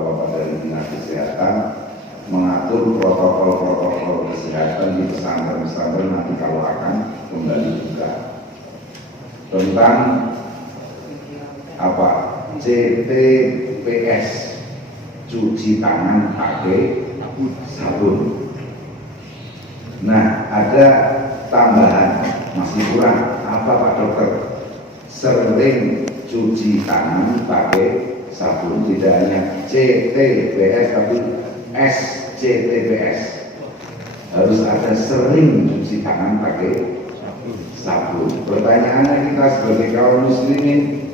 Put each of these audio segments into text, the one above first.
bapak-bapak dari dinas kesehatan mengatur protokol-protokol kesehatan di pesantren-pesantren nanti kalau akan kembali buka tentang apa CTPS, cuci tangan pakai sabun. Nah, ada tambahan, masih kurang apa Pak Dokter? Sering cuci tangan pakai sabun, tidak hanya CTPS tapi SCTPS, harus ada sering cuci tangan pakai sabun. Pertanyaannya, kita sebagai kaum muslimin,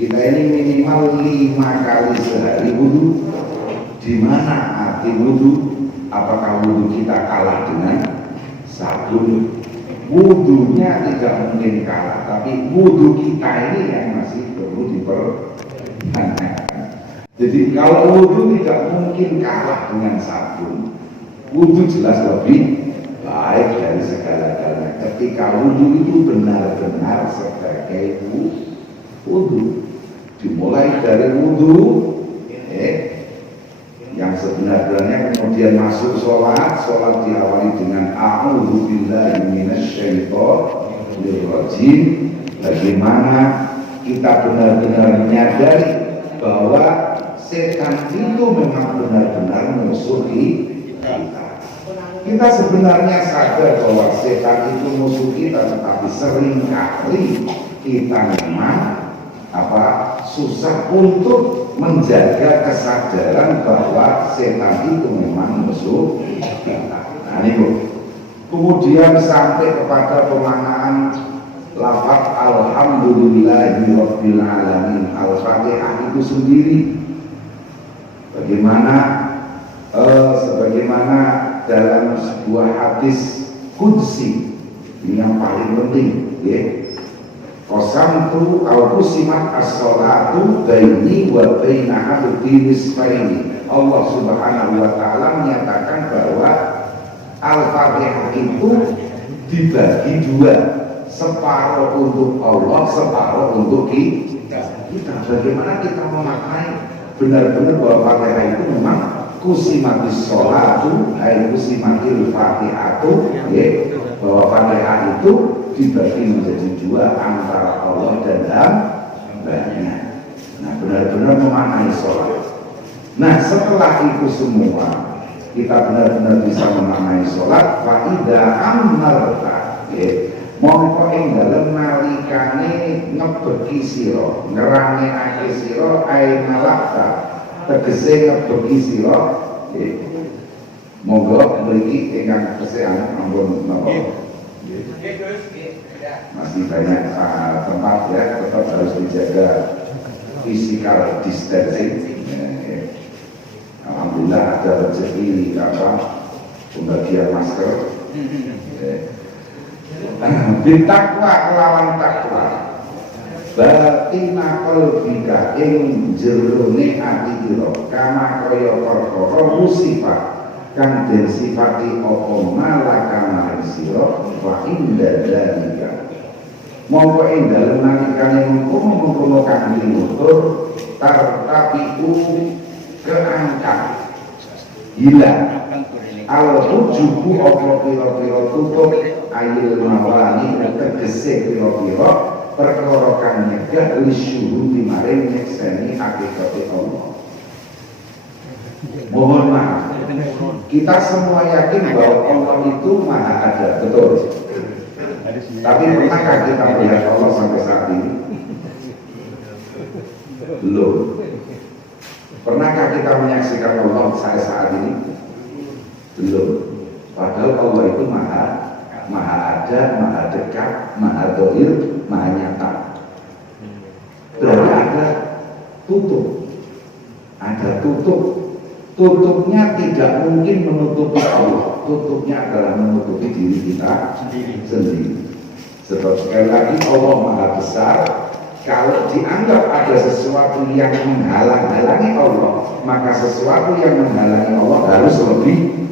kita ini minimal 5 kali sehari wudu. Di mana arti wudu? Apakah wudu kita kalah dengan sabun? Wudunya tidak mungkin kalah, tapi wudu kita ini yang masih perlu dipertanyakan. Jadi kalau wudu tidak mungkin kalah dengan sabun, wudu jelas lebih baik dari segala-galanya. Ketika wudu itu benar-benar sebagai wudu, dimulai dari wudu yang sebenarnya, kemudian masuk sholat diawali dengan a'udzubillahi minasyaitonir rajim. Bagaimana kita benar-benar menyadari bahwa setan itu memang benar-benar musuh kita. Kita sebenarnya sadar bahwa setan itu musuh kita, tetapi seringkali kita memang susah untuk menjaga kesadaran bahwa setan itu memang musuh kita. Nah ini Bu. Kemudian sampai kepada pemaknaan lafaz alhamdulillahirabbil alamin, Al-Fatihah itu sendiri. Sebagaimana dalam sebuah hadis qudsi, ini yang paling penting, ya. Qasamtu au qusimat as-salatu baini wa baina abdi nisfaini. Allah Subhanahu wa taala menyatakan bahwa Al-Fatihah itu dibagi dua, separuh untuk Allah, separuh untuk kita. Bagaimana kita memaknai benar-benar bahwa Fatihah itu memang qusimatis sholatu ay qusimatil fatihatu, ya, bahwa Fatihah itu dibagi menjadi dua antara Allah dan hambanya. Nah, benar-benar memaknai sholat. Nah, setelah itu semua kita benar-benar bisa memaknai sholat. Fa idza amarta, mongko ing dalem nalikane ngebeki sira, ngerangekake sira ai malakta, tegese ngebeki sira, monggo mriki ingkang kesehatan ampun napa. Masih banyak tempat, ya, tetap harus dijaga physical distancing. Alhamdulillah ada rezeki pembagian masker. Bitakwa kelawan takwa, batina qalbika ing jerone ati ira, kama kaya perkara musifat kang den sifati apa malaka marang sira wa inda dalika. Mongko ing dalem nalikane mengkono kang dinutur tartapiku keangkat hilang al-hujubu apa pira-pira tutup ayil mawani tegese pira-pira perkara kang nyegah lisyuhudi maring nyekseni hakikate Allah. Mohon maaf, kita semua yakin bahwa Allah itu maha ada, betul. Tapi pernahkah kita melihat Allah sampai saat ini? Belum. Pernahkah kita menyaksikan Allah saat ini? Belum. Padahal Allah itu maha ada, maha dekat, maha dohir, maha nyata. Berarti ada tutup. Ada tutup. Tutupnya tidak mungkin menutupi Allah. Tutupnya adalah menutupi diri kita sendiri. Sebab sekali lagi Allah maha besar. Kalau dianggap ada sesuatu yang menghalang-halangi Allah, maka sesuatu yang menghalangi Allah harus lebih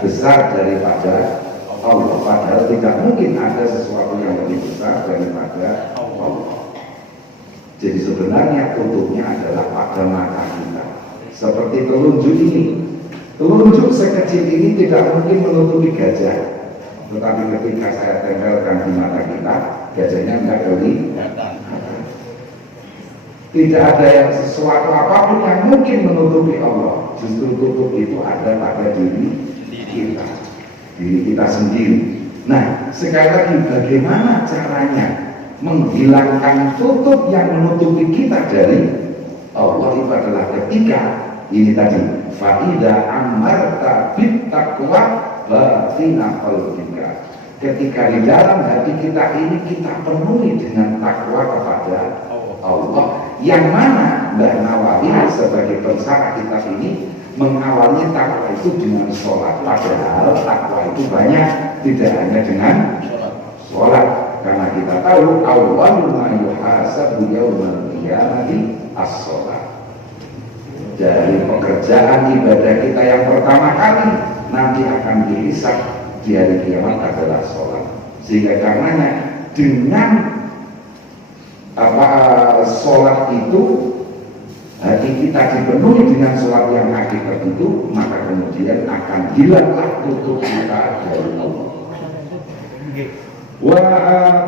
besar daripada Allah. Padahal tidak mungkin ada sesuatu yang lebih besar daripada Allah. Jadi sebenarnya tutupnya adalah pada mata kita. Seperti telunjuk ini. Telunjuk sekecil ini tidak mungkin menutupi gajah. Tetapi ketika saya tempelkan di mata kita, gajahnya enggak kelihatan. Tidak ada yang sesuatu apapun yang mungkin menutupi Allah. Justru tutup itu ada pada diri kita sendiri. Nah, sekali lagi bagaimana caranya menghilangkan tutup yang menutupi kita dari Allah itu adalah ketika ini tadi faida amarta bit taqwa batina qalbika. Ketika di dalam hati kita ini kita penuhi dengan takwa kepada Allah, yang mana Mbah Nawawi sebagai pensara kitab ini mengawali takwa itu dengan sholat. Padahal takwa itu banyak, tidak hanya dengan sholat, karena kita tahu awwalu ma yuhasabu yaumal qiyamati as-sholat. Dari pekerjaan ibadah kita yang pertama kali nanti akan dihisab di hari kiamat adalah sholat. Sehingga karenanya dengan sholat itu hati kita dipenuhi dengan sholat yang hakikat itu, maka kemudian akan hilanglah tutup kita dari Allah. Wa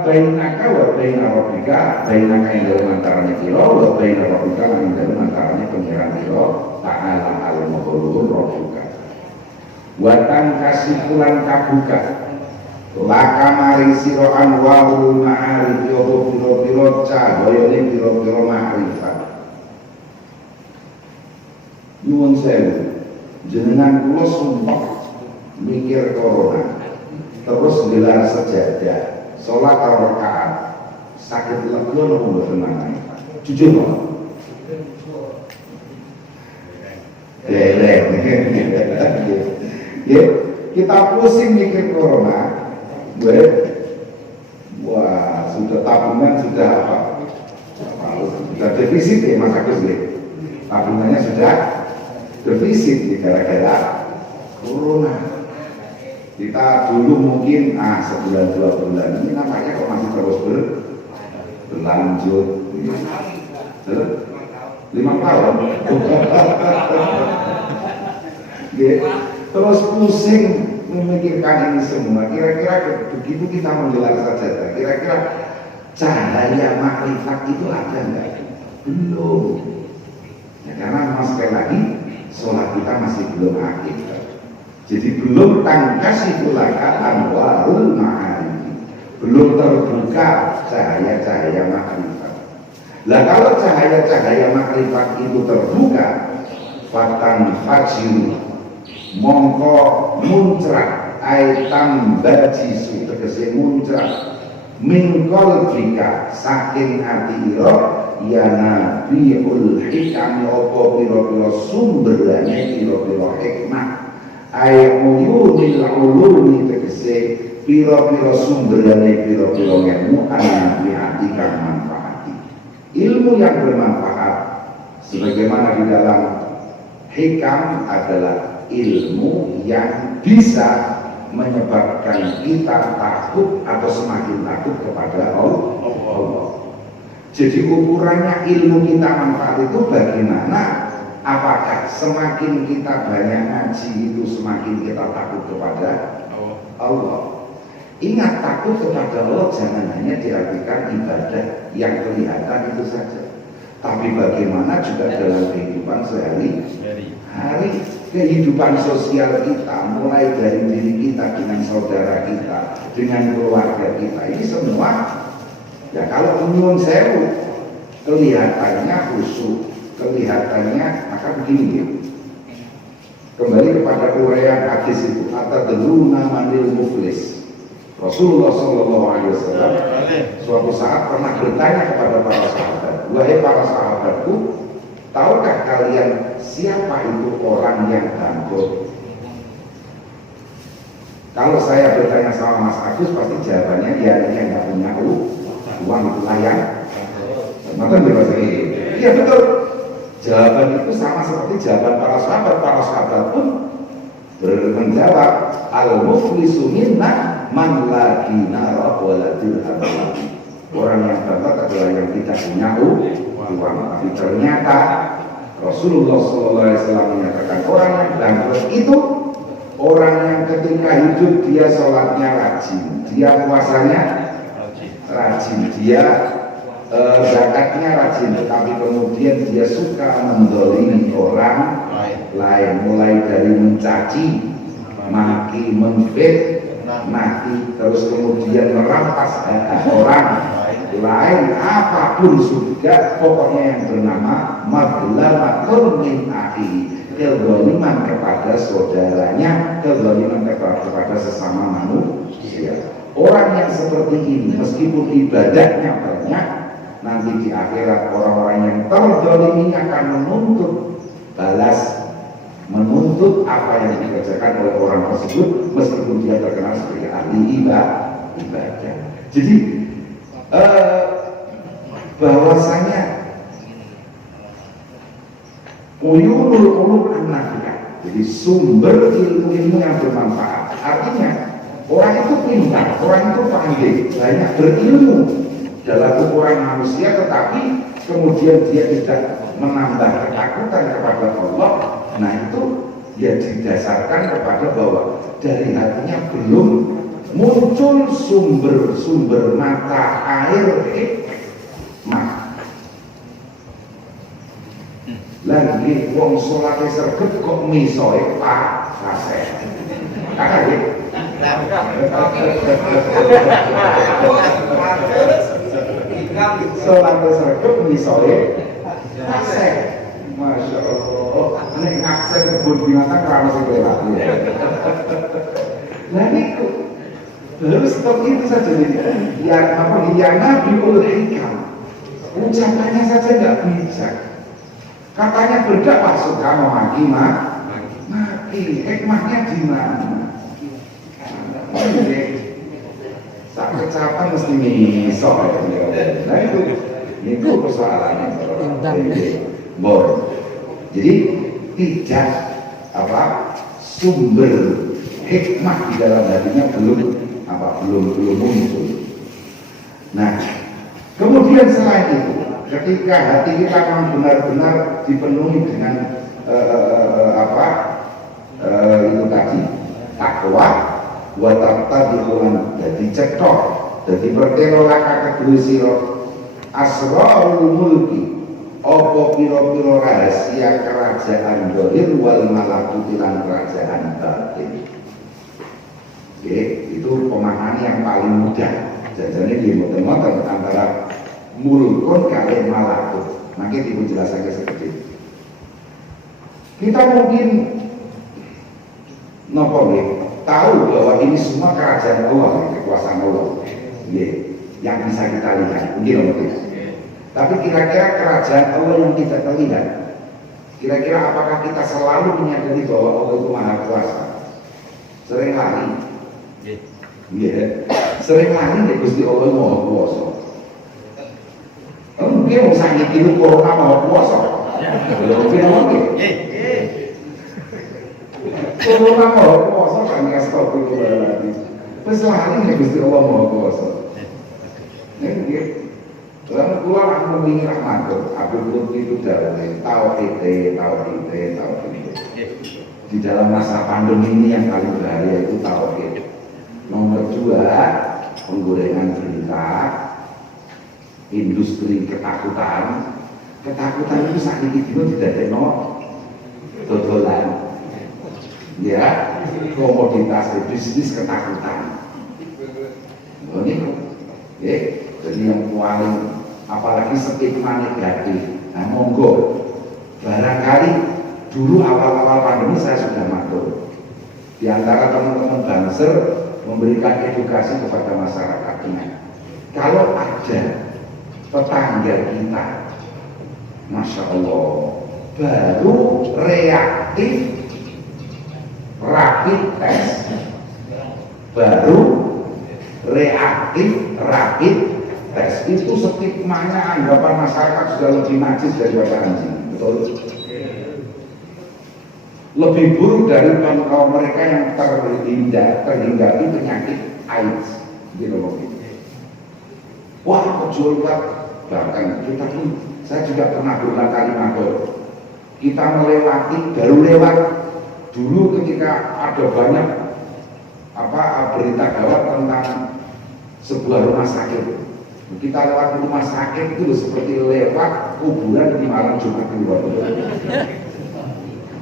bainaka wa baina rabbika, bainaka yang dalam antaranya kira, wa baina rabbika yang dalam antaranya pengiran kira, ta'ala al-mughulur rabbuka wa tankasifulan kabuka laka maring sira anwarul ma'arif yo pira-pira cahayane pira-pira ma'rifat. Nyuwun sewu, jenengan kula sumpah mikir corona terus gelar sejadah sholat rakaat sakit lega nopo mboten namanya jujur kok ya kita pusing mikir corona wah sudah tabungan sudah apa sudah defisit ya Mas Agus ya, tabungannya sudah defisit gara-gara corona. Kita dulu mungkin sebulan 2 bulan ini nampaknya kok masih terus berlanjut 5 tahun terus pusing memikirkan ini semua. Kira-kira begitu kita menggelar sajadah, kira-kira cahaya makrifat itu ada enggak? Belum ya, karena memang sekali lagi sholat kita masih belum akhir. Jadi belum tangkasiful laka anwarul ma'arif, belum terbuka cahaya-cahaya makrifat. Lah kalau cahaya-cahaya makrifat itu terbuka, fatan fajir mongko muncrat aitam bajisu tegese muncrat mingkol jika saking hati ira ya nabiul hikam opo pira-pira sumberane pira-pira hikmah ayamuyunil ulumi tegese pira-pira sumberane pira-pira ilmu anabiati kang manfaati ilmu yang bermanfaat sebagaimana di dalam hikam adalah ilmu yang bisa menyebabkan kita takut atau semakin takut kepada Allah. Jadi ukurannya ilmu kita manfaat itu bagaimana? Apakah semakin kita banyak ngaji itu semakin kita takut kepada Allah? Ingat, takut kepada Allah jangan hanya diartikan ibadah yang kelihatan itu saja, tapi bagaimana juga dalam kehidupan sehari-hari, kehidupan sosial kita, mulai dari diri kita dengan saudara kita, dengan keluarga kita, ini semua ya kalau nyuwun sewu kelihatannya khusyuk, kelihatannya maka begini ya. Kembali kepada uraian hadis itu, atadruna manil muflis. Rasulullah SAW suatu saat pernah bertanya kepada para sahabat, wahai para sahabatku, tahukah kalian siapa itu orang yang bangkrut? Kalau saya bertanya sama Mas Agus, pasti jawabannya dia nggak punya uang itu layak. Maka berbahasa ini, iya betul. Jawaban itu sama seperti jawaban para sahabat. Para sahabat pun menjawab, al-muflisu minna man la dinara wala dirham. Orang yang bangkrut adalah yang tidak punya uang. Tapi ternyata Rasulullah SAW menyatakan orang yang bangkrut itu orang yang ketika hidup dia sholatnya rajin, dia puasanya rajin, dia zakatnya rajin, tetapi kemudian dia suka mendolimi orang lain, mulai dari mencaci, maki, maki, terus kemudian merampas orang lain, apapun sudah, pokoknya yang bernama madlamatul min akhi, kezaliman kepada saudaranya, kezaliman kepada sesama manusia. Orang yang seperti ini meskipun ibadahnya banyak, nanti di akhirat orang-orang yang terzalimi akan menuntut balas, menuntut apa yang dikerjakan oleh orang tersebut meskipun dia terkenal sebagai ahli ibadah. Jadi bahwasanya uyunul ulum an-nafi'ah, jadi sumber ilmu-ilmu yang bermanfaat. Artinya orang itu pintar, orang itu pandai, banyak berilmu dalam ukuran manusia, tetapi kemudian dia tidak menambah ketakutan kepada Allah. Nah itu ya didasarkan kepada bahwa dari hatinya belum muncul sumber mata air hikmah. Lagi wong salate sregep kok misoe Pak Kaseh. Kakak ya. Salate sregep misoe Kaseh. Masya Allah. Nek aksen kebun binatang karena segala. Nah itu baru seperti itu saja nih. Ya Nabi ul hikam, ucapannya saja nggak bijak. Katanya berdakwah suka memaki maki, hikmahnya di mana? Sak kecapan mesti misok. Nah itu persoalannya. Jadi tidak sumber hikmah di dalam hatinya belum muncul. Nah, kemudian selain itu, ketika hati kita memang benar-benar dipenuhi dengan itu tadi takwa, wa taqtadi'un, jadi cetok, jadi bertelo laka kedua sira asrarul mulki, apa piro-piro rahasia kerajaan dohir wal malakuti lan kerajaan batin. Oke, itu pemahaman yang paling mudah. Jajane di moten-moten antara mulkun kalian malakut. Nanti ibu jelaskan seperti itu. Kita mungkin tahu bahwa ini semua kerajaan Allah, kekuasaan Allah, yang bisa kita lihat. Mungkin. Tapi kira-kira kerajaan Allah yang tidak terlihat, kira-kira apakah kita selalu menyadari bahwa Allah itu maha kuasa? Sering lari, sering lari ya Gusti Allah maha kuasa. Mungkin mau sakit itu corona maha kuasa. Mungkin. Corona maha kuasa kan stop itu lagi. Terus lari ya Gusti Allah maha kuasa. Lalu keluar aku mengingat rahmat, aku belum itu dalam tauhid. Di dalam masa pandemi ini yang paling bahaya itu tauhid. Nomor 2, penggorengan berita, industri ketakutan. Ketakutan itu saat ini tidak ada dodolan, ya, komoditas bisnis ketakutan. Ini, jadi yang paling apalagi stigma negatif. Nah monggo, barangkali dulu awal-awal pandemi saya sudah matur di antara teman-teman Banser memberikan edukasi kepada masyarakatnya. Kalau ada tetangga kita, Masya Allah, baru reaktif rapid test, tes itu stigmanya anggapan masyarakat sudah lebih najis daripada anjing, betul? Lebih buruk dari mereka yang terhinggapi penyakit AIDS, gitu loh. Wah, kejolak, bahkan kita pun, saya juga pernah berulang kali matur. kita melewati, baru lewat dulu ketika ada banyak berita gawat tentang sebuah rumah sakit. Kita lewat rumah sakit itu seperti lewat kuburan di malam Jumat Kliwon.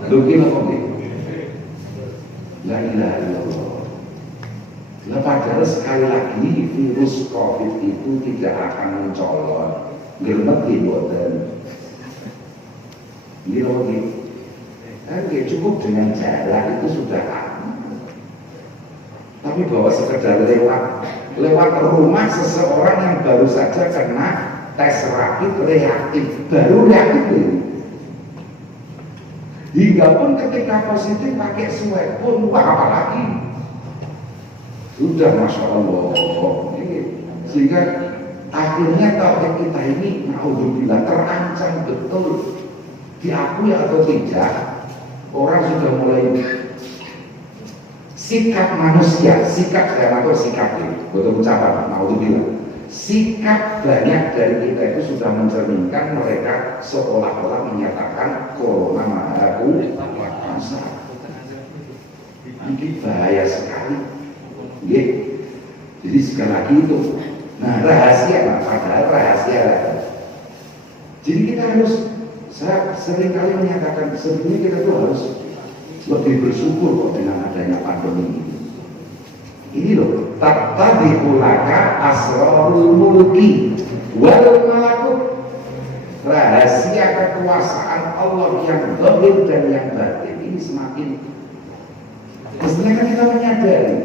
Mungkin apa gitu? La ilaha illallah. Nah, padahal sekali lagi virus COVID itu tidak akan mencolot, ngerti boten. Ini loh gitu. Kan cukup dengan jalan itu sudah aman. Tapi bahwa sekedar lewat rumah seseorang yang baru saja kena tes rapid reaktif, baru reaktif ini. Hingga pun ketika positif pakai swab pun apa lagi? Sudah Masya Allah. Sehingga akhirnya tauhid kita ini naudzubillah terancam betul, diakui atau tidak. Orang sudah mulai sikap manusia, sikap saya atau sikap ini, betul ucapan, naudzubillah. Sikap banyak dari kita itu sudah mencerminkan mereka seolah-olah menyatakan corona mahaku masa. Ini bahaya sekali. Jadi sekali lagi itu, nah rahasia, padahal rahasia. Jadi kita harus, saya seringkali menyatakan sebenarnya kita tuh harus lebih bersyukur kok dengan adanya pandemi ini. Ini loh, tattabi'u laka asrarul mulki wal malakut, rahasia kekuasaan Allah yang zahir dan yang batin ini semakin. Sebenarnya kan kita menyadari,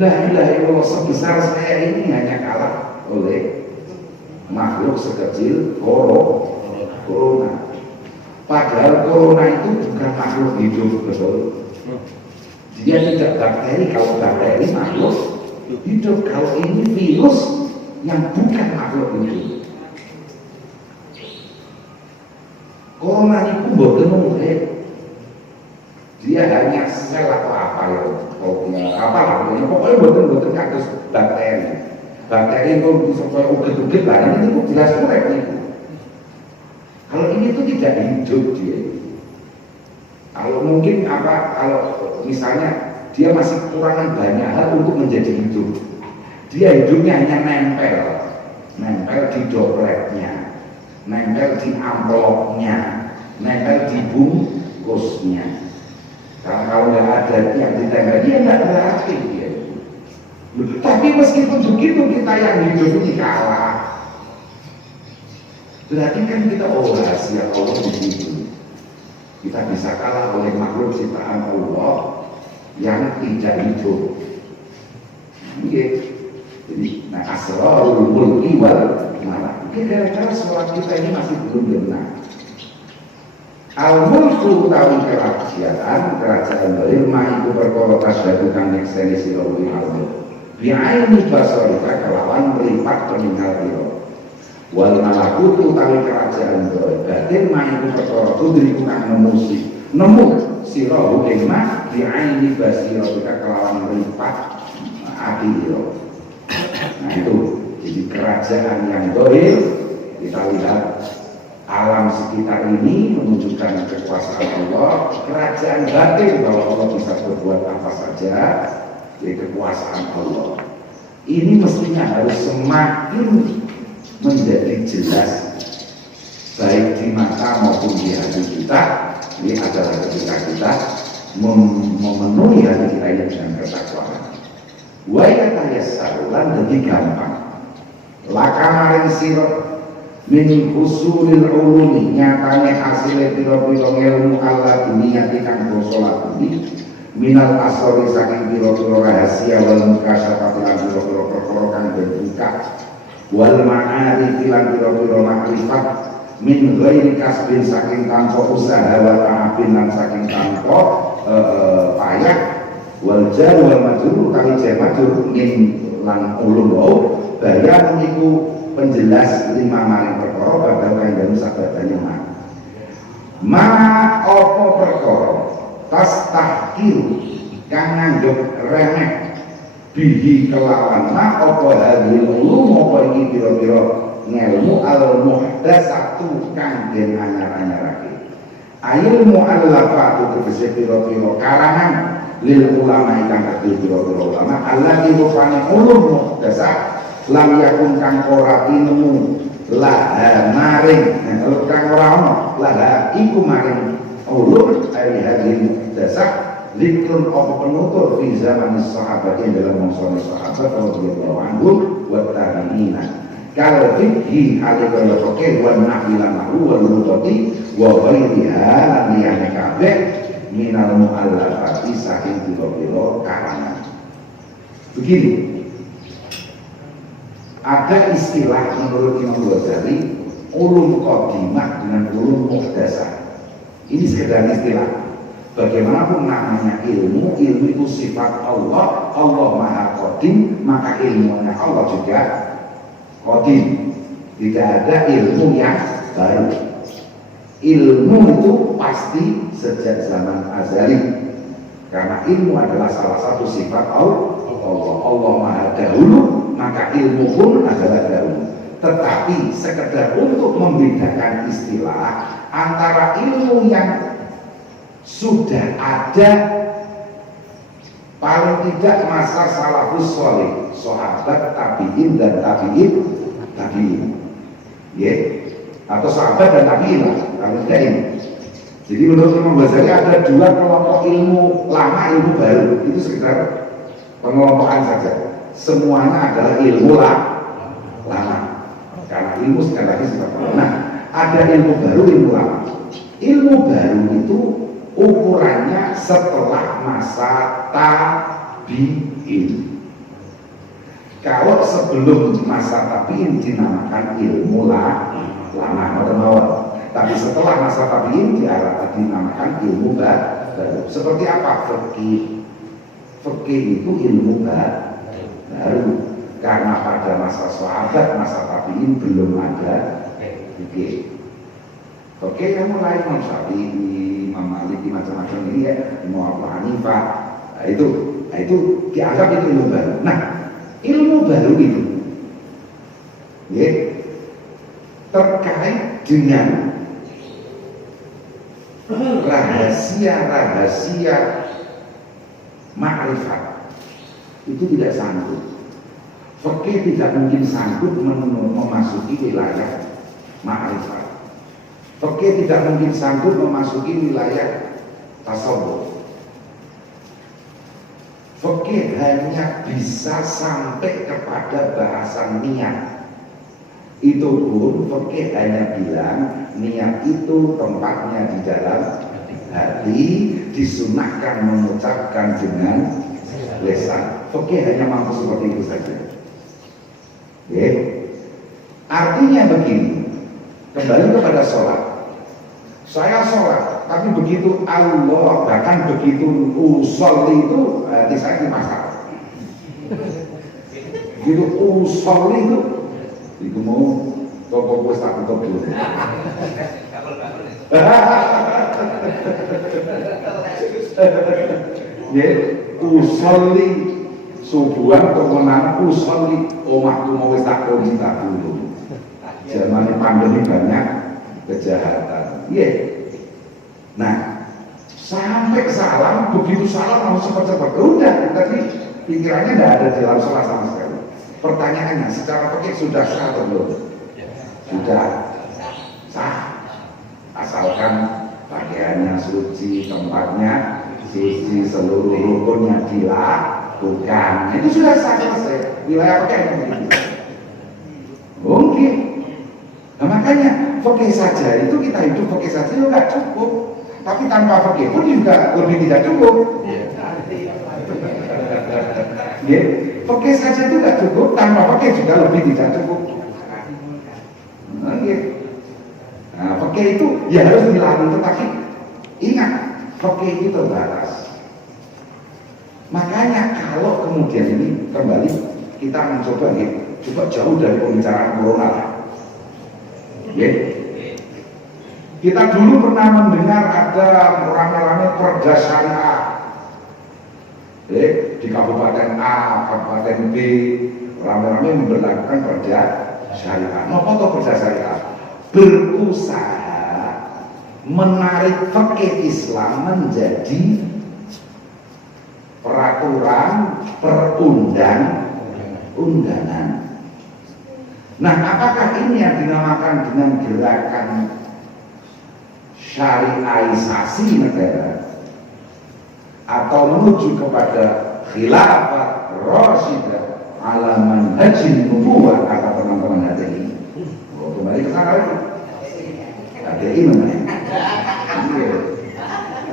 la ilaha illallah sebesar saya ini hanya kalah oleh makhluk sekecil corona. Padahal corona itu bukan makhluk hidup, betul. Dia tidak bakteri, kalau bakteri makhluk hidup, kalau ini virus yang bukan makhluk hidup. Corona itu bukan mungkin dia hanya sel atau apa ya, pokoknya bukan kados bakteri. Bakteri itu supaya ukit-ukit lah, ini itu jelas korek itu. Kalau ini tuh tidak hidup dia. Kalau mungkin kalau misalnya dia masih kekurangan banyak hal untuk menjadi hidup. Dia hidupnya hanya nempel di dopletnya, nempel di amplopnya, nempel di bungkusnya. Kalau nggak ada yang ditempel, dia nggak beraktif dia. Tapi meskipun begitu kita yang hidup ini kalah. Berarti kan kita rahasia Allah di situ. Kita bisa kalah oleh makhluk ciptaan Allah yang tidak hidup. Jadi, asrarul mulki wal malak. Gara-gara sholat kita ini masih belum benar. Al-mulku utawi kerajaan berilma itu perkara tasyadu kang nyekseni sira kuwi Allah. Bi'aini basarika kelawan meripat peninggal pira. Wal malakut utawi kerajaan batin mah iku perkara tudri kang nemu sira ing mah bi'aini basarika kelawan meripat ati pira. Nah itu, jadi kerajaan yang dohir kita lihat alam sekitar ini menunjukkan kekuasaan Allah. Kerajaan batin bahwa Allah bisa berbuat apa saja, jadi kekuasaan Allah ini mestinya harus semakin menjadi jelas baik di mata maupun di hati kita. Ini adalah ketika kita memenuhi hati kita ini dengan ketakwaan. Wa yatayassarlan jadi gampang laka maring sira min usulil ulumi nyatane hasilnya pira-pira ilmu Allah dunia kang basa lakuti minal asori saking pira-pira rahasia wal mukasyafati lan pira-pira perkara kang dibuka wal ma'arif lan pira-pira makrifat min ghairi kasbin saking tanpa usaha wa ta'abin lan saking tanpa payah wal jar wal majrur kali jar majrur min lan ulum wau bayan niku penjelas lima maring perkara padahal kang sabadane ma apa perkara tas tahkir kang nganggep remeh bihi kelawan ma apa hadil ulum apa iki pira-pira ngelmu al muhdasatu kang den anyar-anyarake Ayil mu'allafatu tegese pira-pira karangan lil ulama ingkang kedhe pira-pira ulama Allah dirupane ulum muhdasa lam yakun kang ora tinemu laha maring kalau kang ora ono laha iku maring ulum ari hadil muhdasa zikrun apa penutur fi zaman sahabat yang dalam mangsa sahabat radhiyallahu anhum wa tabi'ina kalau fikhi alikaya fakih wa nafilan lahu wa lutati wa ghairiha lan liyane kabeh minal mu'allafati saking pira-pira karangan. Begini, ada istilah menurut Imam Ghazali ulum qadimah dengan ulum muhdasah. Ini sekedar istilah. Bagaimanapun namanya ilmu itu sifat Allah, Allah Maha Qadim, maka ilmunya Allah juga qadim. Tidak ada ilmu yang baru. Ilmu itu pasti sejak zaman azali. Karena ilmu adalah salah satu sifat Allah. Allah Maha dahulu, maka ilmu pun adalah dahulu. Tetapi sekedar untuk membedakan istilah antara ilmu yang sudah ada paling tidak masa salafus sholih, sahabat, tabi'in dan tabi'in, atau sahabat dan tabi'in lah, kalau tidak ini. Jadi menurut Imam Ghazali ada dua kelompok ilmu lama, ilmu baru, itu sekedar pengelompokan saja. Semuanya adalah ilmu lama, karena ilmu sekali lagi sifat Allah. Nah, ada ilmu baru, ilmu lama. Ilmu baru itu ukurannya setelah masa tabi'in. Kalau sebelum masa tabi'in dinamakan ilmu lama, tapi setelah masa tabi'in dinamakan ilmu baru. Seperti apa? Fikih itu ilmu baru. Karena pada masa sahabat, masa tabi'in belum ada fikih. Fikih yang mulai Imam Syafi'i, Imam Malik, macam-macam ini ya, Imam Abu Hanifah. Nah, itu dianggap itu ilmu baru. Nah, ilmu baru itu terkait dengan rahasia-rahasia ma'rifat itu tidak sanggup. Fikih tidak mungkin sanggup memasuki wilayah ma'rifat. Fikih tidak mungkin sanggup memasuki wilayah tasawuf. Fikih hanya bisa sampai kepada bahasan niat. Itu pun fikih hanya bilang niat itu tempatnya di dalam hati, disunahkan mengucapkan dengan lisan. Fikih hanya mampu seperti itu saja. Artinya begini, kembali kepada sholat. Saya sholat, tapi begitu Allah, bahkan begitu usolli itu hati saya dimasak. Begitu usolli itu mau toko kue tak tutup dulu. Usolli subuhan kemenangan usolli omahku mau wis tak minta dulu. Zaman pandemi banyak kejahatan. Nah, sampai salam, begitu salam harus cepat-cepat. Udah, tapi pikirannya tidak ada di dalam sholat sama sekali. Pertanyaannya, secara fikih sudah sah atau belum? Sudah sah, asalkan pakaiannya suci, tempatnya suci, seluruh rukunnya dilakukan. Itu sudah sah selesai. Wilayah fikih begitu. Mungkin. Nah, makanya fikih saja itu kita hidup fikih saja juga cukup. Tapi tanpa fikih pun juga lebih tidak cukup. Fikih saja itu tidak cukup, tanpa fikih juga lebih tidak cukup. Nah, fikih itu ya harus dilakukan, tetapi ingat fikih itu terbatas. Makanya kalau kemudian ini kembali kita mencoba coba jauh dari pembicaraan corona lah. Kita dulu pernah mendengar ada rame-rame perda syariah di Kabupaten A, Kabupaten B, rame-rame memberlakukan perda syariah. Apa itu perda syariah? Berusaha menarik fikih Islam menjadi peraturan perundang-undangan. Nah, apakah ini yang dinamakan dengan gerakan syariaisasi negara atau menuju kepada khilafah rasyidah ala manhajin nubuwah, kata teman-teman HTI? Oh, kembali ke sana lagi. HTI namanya.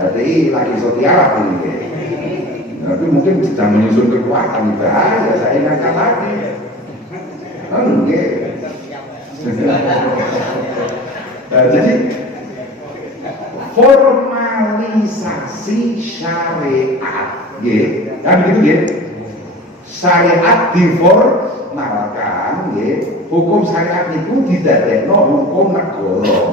HTI lagi sotiarap ini. Tapi mungkin sedang menyusun kekuatan, bahaya saya ingatkan lagi. Oke. Jadi formalisasi syariat, kan begitu ya? Syariat diformalkan, hukum syariat itu didadekno hukum negara.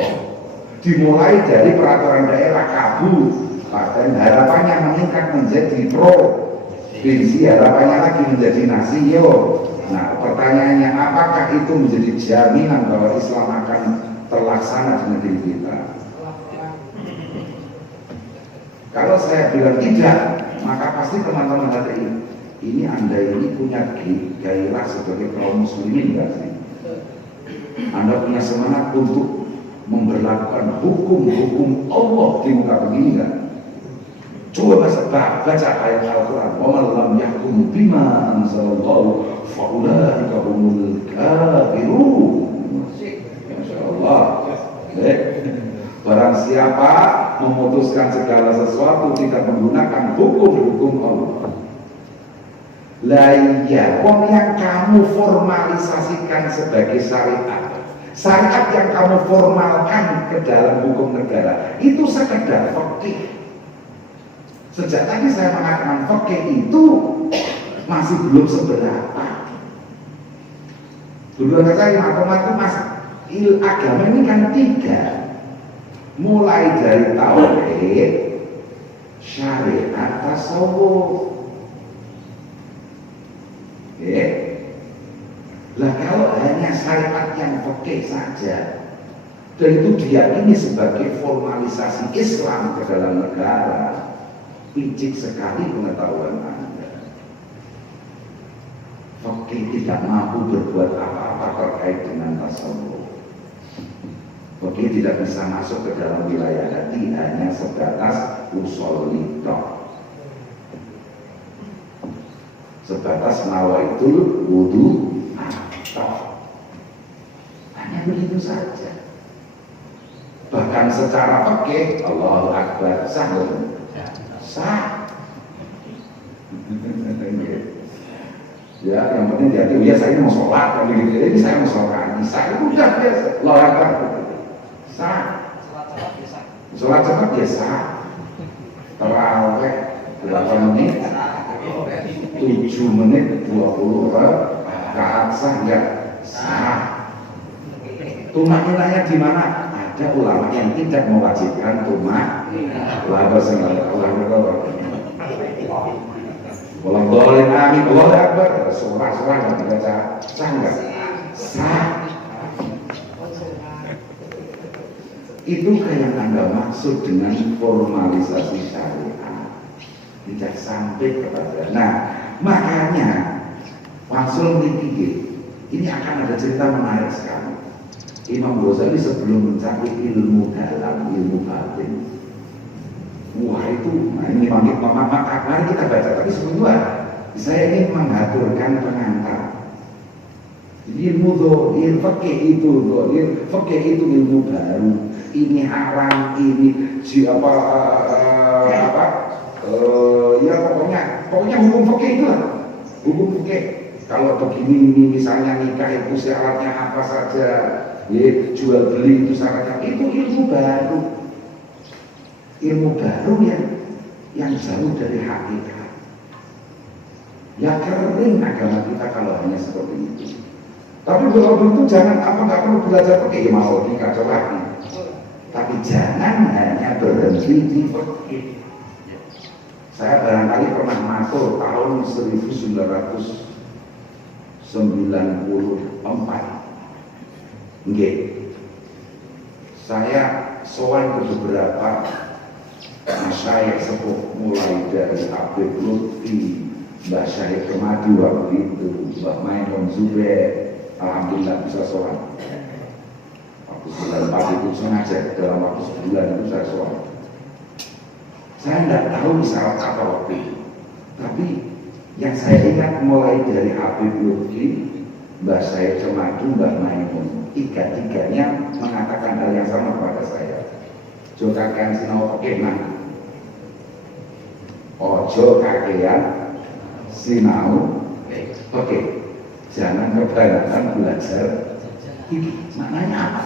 Dimulai dari peraturan daerah kabut, dan harapannya meningkat menjadi provinsi, harapannya lagi menjadi nasional. Nah, pertanyaannya, apakah itu menjadi jaminan bahwa Islam akan terlaksana di negeri kita? Kalau saya bilang tidak, maka pasti teman-teman HTI, ini Anda ini punya gairah sebagai kaum muslimin, enggak sih? Anda punya semangat untuk memberlakukan hukum-hukum Allah di muka begini, enggak? Coba baca ayat Al-Quran, wa man lam yahkum bima anzalallahu fa ulaika humul kafirun. Masyaallah. Barang siapa memutuskan segala sesuatu tidak menggunakan hukum-hukum Allah. Lah iya, wong yang kamu formalisasikan sebagai syariat, syariat yang kamu formalkan ke dalam hukum negara, itu sekedar fikih. Sejak tadi saya mengatakan fikih itu masih belum seberapa. Dulu saya matematik mas, agama ini kan 3, mulai dari tauhid, syariat, tasawuf. Lah kalau hanya syariat yang fikih saja, dan itu diyakini sebagai formalisasi Islam ke dalam negara, picik sekali pengetahuan Anda. Fikih tidak mampu berbuat apa-apa terkait dengan tasawuf. Fikih tidak bisa masuk ke dalam wilayah hati, hanya sebatas usul lidah, sebatas nawaitul wudu atau hanya begitu saja. Bahkan secara fikih Allahu Akbar sah. Ya, yang penting jadi ya saya mau sholat, kalau gitu ini saya mau sholat, saya udah biasa, Allahu Akbar sah. Sholat cepat biasa, terawih berapa menit, 7 menit 20 rakaat sah enggak? Sah. Tumakninahnya di mana? Ada ulama yang tidak mewajibkan tumakninah. Walau boleh amin, Allahu Akbar, surah-surah yang dibaca sah enggak? Sah. Itu yang Anda maksud dengan formalisasi syariat, tidak sampai kepada. Nah, makanya langsung dipikir, ini akan ada cerita menarik sekali. Imam Ghazali sebelum mencari ilmu dalam, ilmu batin, wah itu, nah ini mari kita baca. Tapi sebelumnya saya ingin mengaturkan pengantar. Ilmu dohir, fikih itu dohir, fikih itu ilmu baru. Ini haram, ini siapa ya pokoknya hukum fikih itu lah. Hukum fikih. Kalau begini ini misalnya nikah itu syaratnya apa saja, ya, jual beli itu syaratnya, itu ilmu baru. Ilmu baru yang jauh dari hakikat. Ya kering agama kita kalau hanya seperti itu. Tapi kalau begitu jangan nggak perlu belajar fikih, ya mau dikacau lagi. Tapi jangan hanya berhenti di fikih. Saya barangkali pernah masuk tahun 1994. Nggih. Saya sowan ke beberapa masyayikh sepuh mulai dari Habib Lutfi, Mbah Syahid Kemadi waktu itu, Mbah Mainun Zubair, alhamdulillah bisa sowan. Waktu 94 itu sengaja dalam waktu sebulan itu saya sowan. Saya tidak tahu syarat apa waktu itu, tapi yang saya ingat mulai dari Habib Lutfi, Mbah Syahid Kemadi, Mbah Mainun, tiga-tiganya mengatakan hal yang sama kepada saya. Juga kan sinau pekenan, ojo kakean sinau oke, jangan kebanyakan belajar. Ini maknanya apa?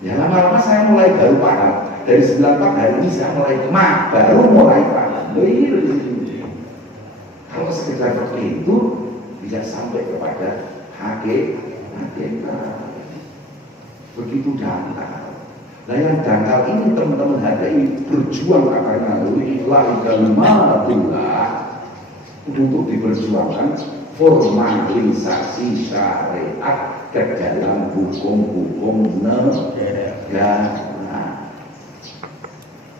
Ya lama-lama saya mulai baru paham. Dari 94 hari ini saya mulai baru mulai paham. Kalau sekedar seperti itu tidak sampai kepada hakikat. Begitu dangkal. Nah yang dangkal ini teman-teman HTI berjuang katanya lillahi kalimatullah untuk diperjuangkan formalisasi syariat ke dalam hukum-hukum negara.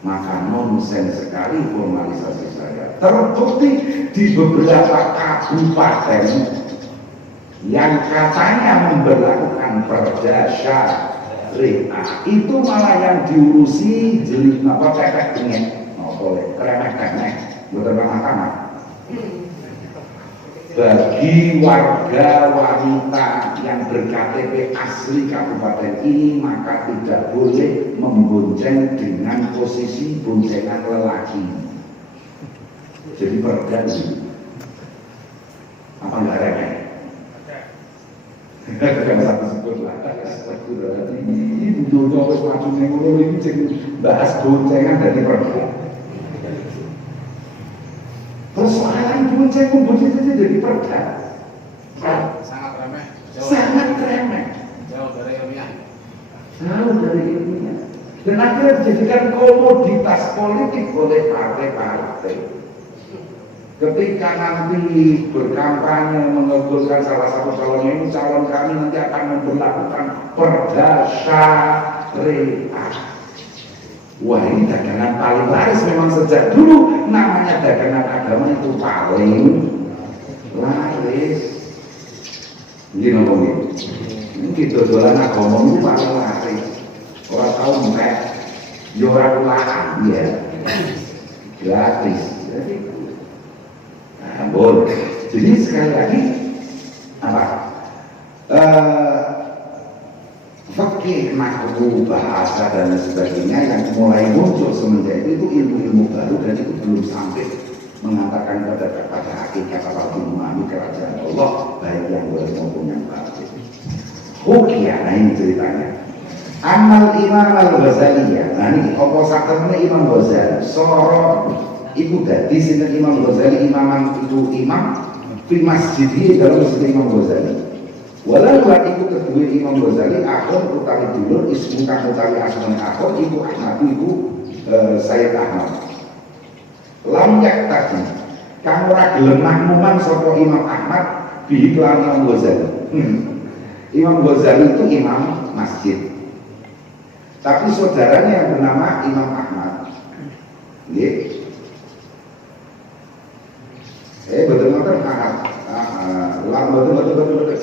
Maka nonsen sekali formalisasi syariat. Terbukti di beberapa kabupaten yang katanya memberlakukan perda syariat itu malah yang diurusi jelit apa pepek dengek, boleh remeh-temeh, betul mahkamah. Bagi warga wanita yang ber-KTP asli kabupaten ini maka tidak boleh membonceng dengan posisi boncengan lelaki. Jadi perda apa enggak remeh? Tidak satu sebut lah. Ini dunia wis maju ning ngono iki sing bahas boncengan dari perda. Persoalan bonceng saja dari perda. Sangat remeh. Sangat remeh. Jauh dari ilmiah. Jauh dari ilmiah. Dan akhirnya dijadikan komoditas politik oleh partai-partai. Ketika nanti berkampanye mengusulkan salah satu calon ini, calon kami nanti akan memperlakukan perda syariah. Wah ini dagangan paling laris memang sejak dulu, namanya dagangan agama itu paling laris. Ini ngomongin, ini dodolan agama itu paling laris. Orang tahu enggak, orang lahan ya, gratis. Jadi sekali lagi apa? Fikih, nahwu, bahasa dan sebagainya yang mulai muncul semenjak itu ilmu-ilmu baru dan itu belum sampai mengatakan pada hakikat atau memahami kerajaan Allah baik yang boleh maupun yang batin. Nah ini ceritanya. Amal Imam Al-Ghazali ya. Nah ini oposatornya Imam Ghazali. Soro iku dadi sinten Imam Ghazali imaman itu imam fi masjid dalam masjid Imam Ghazali. Walau iku kedua Imam Ghazali akhir utawi dulur ismu kang utawi asmane akhir iku Ahmad iku Sayyid Ahmad. Lam yak tadi kang ora gelem makmuman sapa Imam Ahmad bi iklan Imam Ghazali. Imam Ghazali itu imam masjid. Tapi saudaranya yang bernama Imam Ahmad. Nggih. Betul-betul betul.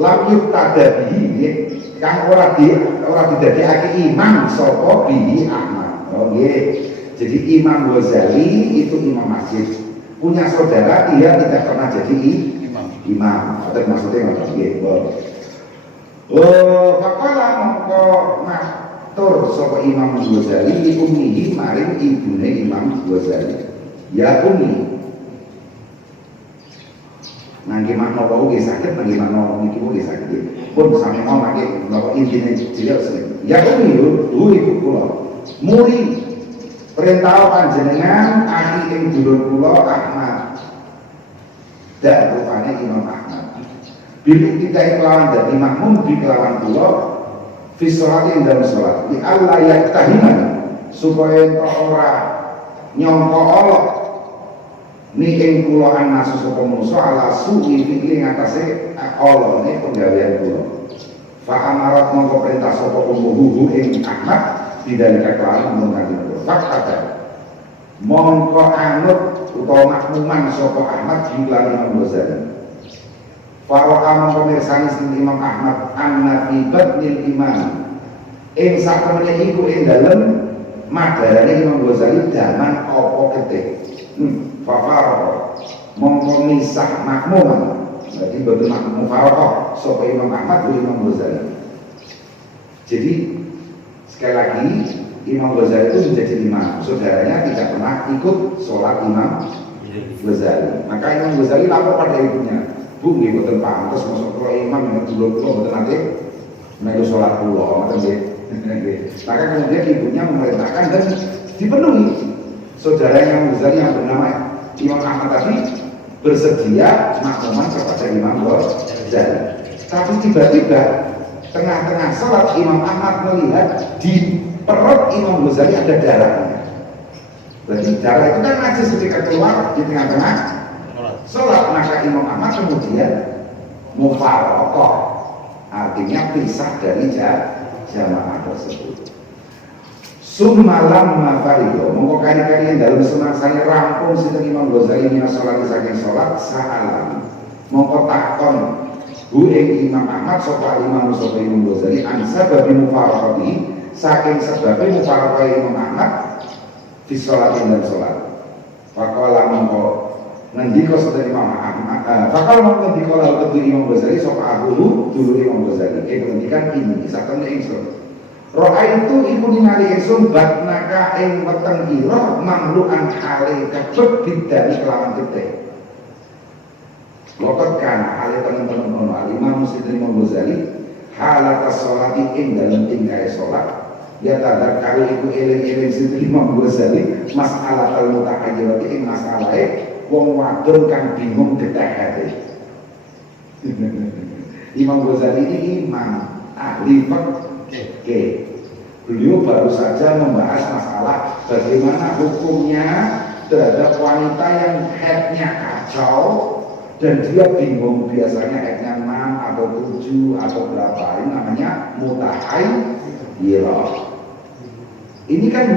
Lam yuktadabihi kang ora didadekake imam sapa bihi Ahmad. Oh nggih. Jadi Imam Ghazali itu imam masjid. Punya saudara dia tidak pernah jadi imam. Atau maksudnya ngoten nggih. Faqala mongko matur sapa Imam Ghazali iku mihi maring ibune Imam Ghazali. Ya umi nangge makna wau nggih saged nangge makna niki nggih saged. Pun sami mau nangge napa intine cilik sing. Ya umi iku kula. Muri perintah panjenengan akhi ing dulur kula Ahmad. Dan rupane Imam Ahmad. Bila kita kelawan dadi makmum di kelawan kula fi sholati ing dalam salat. Di Allah yaktahiman supaya ora nyangka Allah ni ing kula anasu sapa musa ala su'i fikri ngatasé Allah ne penggawean kula. Fa amarat mongko perintah sapa ummuhu ing Ahmad tidak kelawan mengganti fakta mongko anut utawa makmuman sapa Ahmad bilang Imam Ghazali Faro'a mengkomirsani sini Imam Ahmad an-nafi batnil iman sak temene iku ing dalem madarane Imam Ghazali daman apa ketik Faro'a mongko misah makmuman berarti betul makmum Faro'a sapa Imam Ahmad wa Imam Ghazali. Jadi sekali lagi Imam Ghazali itu menjadi imam, saudaranya tidak pernah ikut sholat Imam Ghazali. Maka Imam Ghazali lapor pada ibunya, Bu, nggih boten pantes masuk kula imam yang dulu boten nate melu sholat kula, ngoten nggih. Maka kemudian ibunya memerintahkan dan dipenuhi. Saudara Imam Ghazali yang bernama Imam Ahmad tadi bersedia makmuman kepada Imam Ghazali. Tapi tiba-tiba tengah-tengah sholat Imam Ahmad melihat di perut Imam Ghazali ada darahnya. Berarti darah itu kan najis ketika keluar di tengah-tengah sholat. Maka Imam Ahmad kemudian mufaraqah, artinya pisah dari jamaah tersebut. Summalam mafarido mongko kali-kali yang dalam semangsane rampung sinten Imam Ghazali min sholat saking sholat sa'alam mongko takon hu ing Imam Ahmad sapa Imam Ghazali an sababi mufaraqati saking sebabnya mufaraqah Imam Ahmad di sholat dan sholat. Faqala mongko ngendika sedaya Imam Ahmad. Faqala mongko ngendika lalu ketu Imam Ghazali sapa dulu Imam Ghazali. Ngendikan ini sakmene ingsun. Ro'a itu iku ningali ingsun batnaka ing weteng ira mamluan hale kebet bidani kelawan gede. Lokot kana hale temen-temen ono Imam Ghazali halat sholati ing dalem tingkai sholat. Ya tadar kali iku eling-eling sinten Imam Ghazali masalah al-mutahayyirati ing masalahe wong wadon kang bingung geteh-geteh. Imam Ghazali ini imam ahli fikih. Beliau baru saja membahas masalah bagaimana hukumnya terhadap wanita yang headnya kacau dan dia bingung, biasanya headnya 6 atau 7 atau berapa, ini namanya mutahayyirah. Ini kan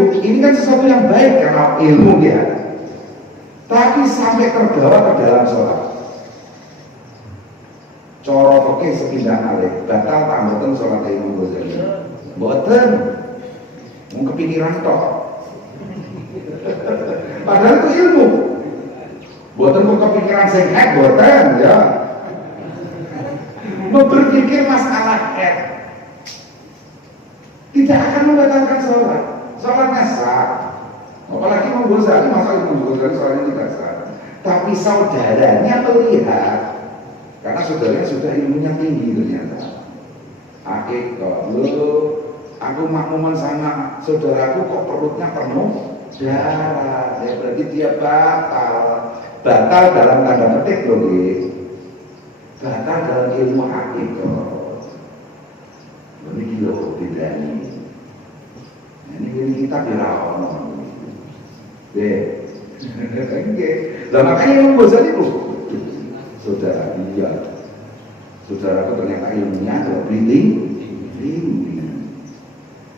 sesuatu yang baik karena ilmu dia, tapi sampai terbawa ke dalam sholat. Coro fikih sepindah alih batal tamboten sholat Imam Ghazali. Boten, mau kepikiran toh. Padahal itu ilmu. Boten mau kepikiran sehat, boten ya. Mau berpikir masalah head tidak akan membatalkan sholat. Sholatnya sah. Apalagi Imam Ghazali, masa Imam Ghazali sholatnya tidak sah. Tapi saudaranya melihat, karena saudaranya sudah ilmunya tinggi ternyata. Aku makmuman sama saudaraku kok perutnya penuh darah, ya berarti dia batal dalam tanda petik loh, batal dalam ilmu hakikat. Ini loh bedanya. Ini kita dirawat. Lah makanya Imam Ghazali itu saudara dia, saudaraku ternyata ilmunya lebih tinggi.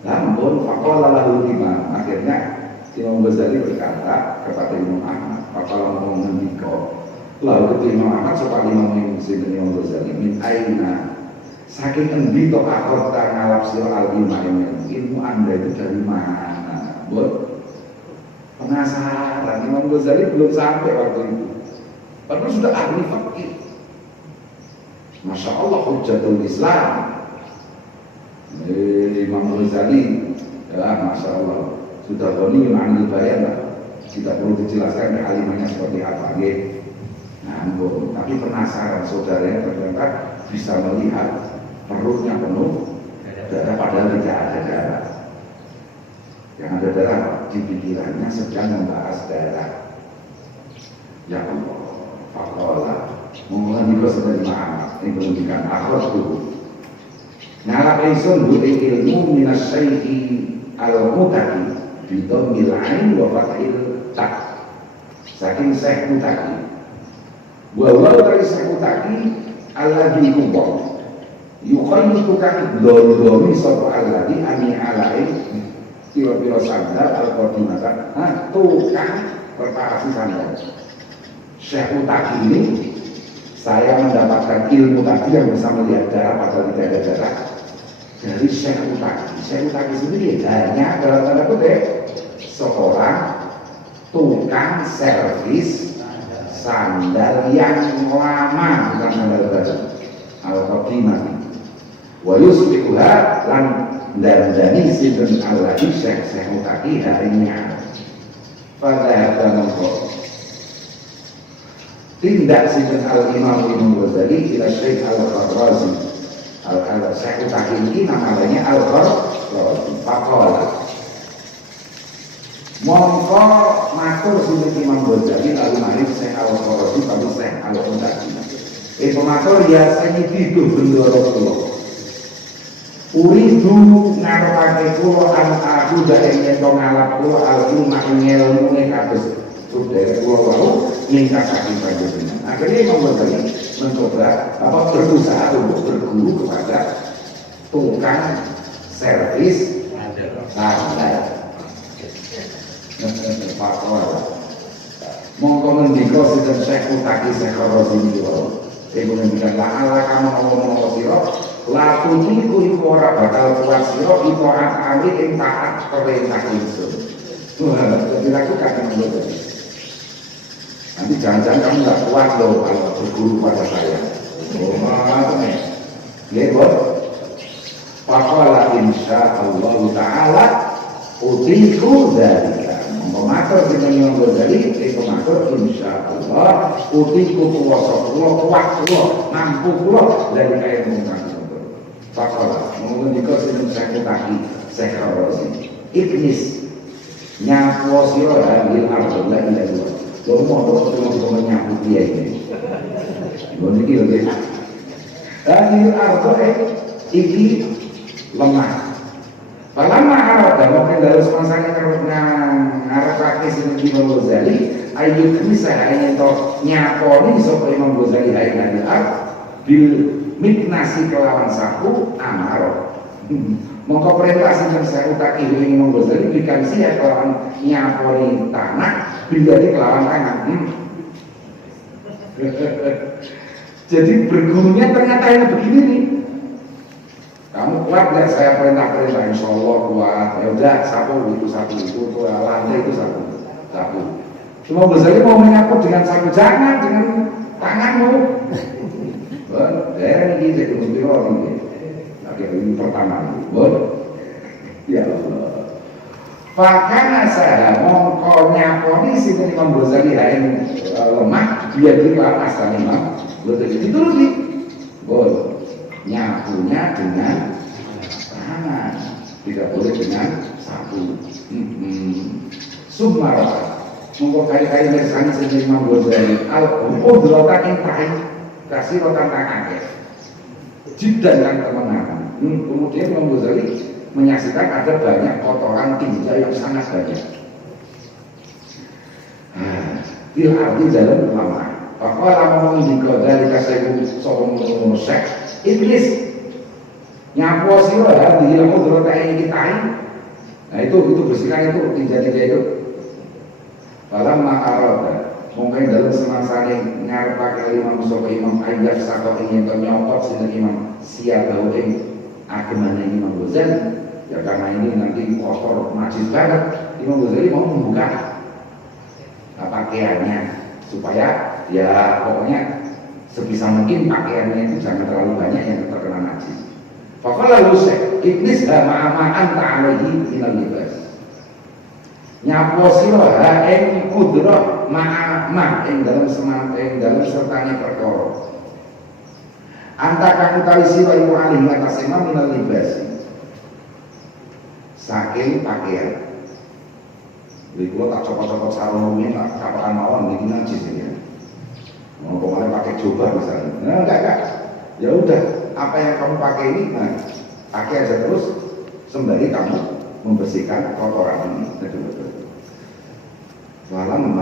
Namun faqala lahu Imam, akhirnya Imam Ghazali berkata kepada Imam Ahmad, faqala mau ngendika lalu ketika Imam Ahmad supaya Imam Ghazali min aina saking endi to akhota ngalap sira ilmu Anda itu dari mana? Buat penasaran. Imam Ghazali belum sampai waktu itu, padahal sudah ahli fikih. Masya Allah, hujjatul Islam. Imam Ghazali ya Masya Allah sudah boni yang bayan lah, tidak perlu dijelaskan kalimatnya seperti apa gitu. Tapi penasaran saudaranya ternyata bisa melihat perutnya penuh darah padahal tidak ada darah. Yang ada darah di pikirannya sedang membahas darah. Ya Allah, faqala mengulangi kesedaran Muhammad ini menunjukkan akhlak dulu. Ngalap ingsun hu ilmu minas syai'i al-mutaqi bidomil ain wa fathil tak. Saking Syekh Mutaqi. Wa dari Syekh Mutaqi alladhi yuqayyidu ka domi sapa alladhi ani alaih piro-piro sandal al-qadimatan tukang reparasi sandal. Syekh Utaki ini saya mendapatkan ilmu tadi yang bisa melihat darah padahal tidak ada darah dari Syekh Utaki. Syekh Utaki sendiri hanya dalam tanda kutip seorang tukang servis sandal yang lama, bukan sandal baru, al-qadimah. Wa yusbihuha lan dandani sinten al-lagi Syekh Utaki harinya. Pada hadza mongko tindak sinten al-Imam Ibnu Ghazali ila Syekh Al-Kharrazi. Syekh Utaki ini namanya Al-Kharrazi. Faqala mongko matur sinten Imam Ghazali lalu marif Syekh Al-Kharrazi pada Syekh Al-Utaki. Itu matur ya sayyidi bendoro kula. Uridu ngarepake kula an aku dak yen to ngalap kula al-ilmu ngilmune kados dari kula wau ningkatake panjenengan. Akhirnya Imam Ghazali mencoba berusaha untuk berguru kepada tukang servis sandal. Mongko ngendika sinten Syekh Utaki Syekh Kharrazi iki wae. Iku ngendikan la kamu ngomong sira la tuniku iku ora bakal kuat sira itaat amri ing taat perintah ingsun. Jadi lakukan Imam Ghazali. Nanti jangan-jangan kamu nggak kuat loh kalau berguru pada saya. Oh, mana nih? Lihat bos. Faqala insya Allah Taala utiku dalika. Mematur dengan Imam Ghazali, mematur insya Allah utiku kuwasa kula kuat kula mampu kula dari kaya mungkin. Faqala mengendika sinten Syekh Utaki Syekh Kharrazi. Iknis nyapu sira hadil ardillah ila Allah. Lo mau untuk menyapu dia ini. Lo ini lagi. Dan ini lemah. Lama Arab dan mungkin dalam semasanya karena Arab kaki sendiri Imam Ghazali, ayat bisa hanya untuk nyaponi supaya Imam Ghazali ayat Nabi bil miknasi kelawan sapu amaro. Mongko perintah sing saya utaki Imam Ghazali bikan siap kelawan nyaponi tanah bila di kelawan tangan. Jadi bergurunya ternyata yang begini nih. Kamu kuat nggak saya perintah-perintah? Insya Allah kuat. Ya udah sapu itu lantai itu sapu. Cuma Ghazali mau menyapu dengan sapu, jangan dengan tanganmu. Daerah ini jadi muslimah ini. Ini pertama. Ya Allah. Fakana saya mongko nyaponi sinten Imam Ghazali haing lemah dia dirilah asal Imam Ghazali dituruti. Nyapunya dengan tangan, tidak boleh dengan sapu. Sumara mongko kali-kali mirsani sinten Imam Ghazali al-qudrata ing ta'i kasih rotan tangan. Jiddan kan kemenangan. Kemudian Imam Ghazali menyaksikan ada banyak kotoran tinja yang sangat banyak. Bil arti dalam ulama. Faqala ngomong di Ghazali kasih sokong Syekh Iblis nyapu sira di ilmu terus kita. Nah itu bersihkan itu tinja-tinja itu. Dalam makarota mungkin dalam semasa ini ngarepake Imam Mustafa Imam Ayyad saka ingin nyokot sinten Imam siapa ing agemane Imam Ghazali. Ya karena ini nanti kotor najis banget, Imam Ghazali mau membuka pakaiannya supaya ya pokoknya sebisa mungkin pakaiannya itu jangan terlalu banyak yang terkena najis. Faqala Syekh Iblis ma'amaan ta'alaihi minal libas. Nyapo sira ing kudrah ma'amah ing dalam semangat ing dalam sertane perkara. Anta kang utawi sira iku alih ngatas minal libas. Saking pakaian. Jadi kalau tak copot-copot sarung ini tak kapakan mawon ini najis ini. Mau kemarin pakai jubah misalnya. Nah, enggak. Ya udah, apa yang kamu pakai ini, nah, pakai aja terus sembari kamu membersihkan kotoran ini. Malam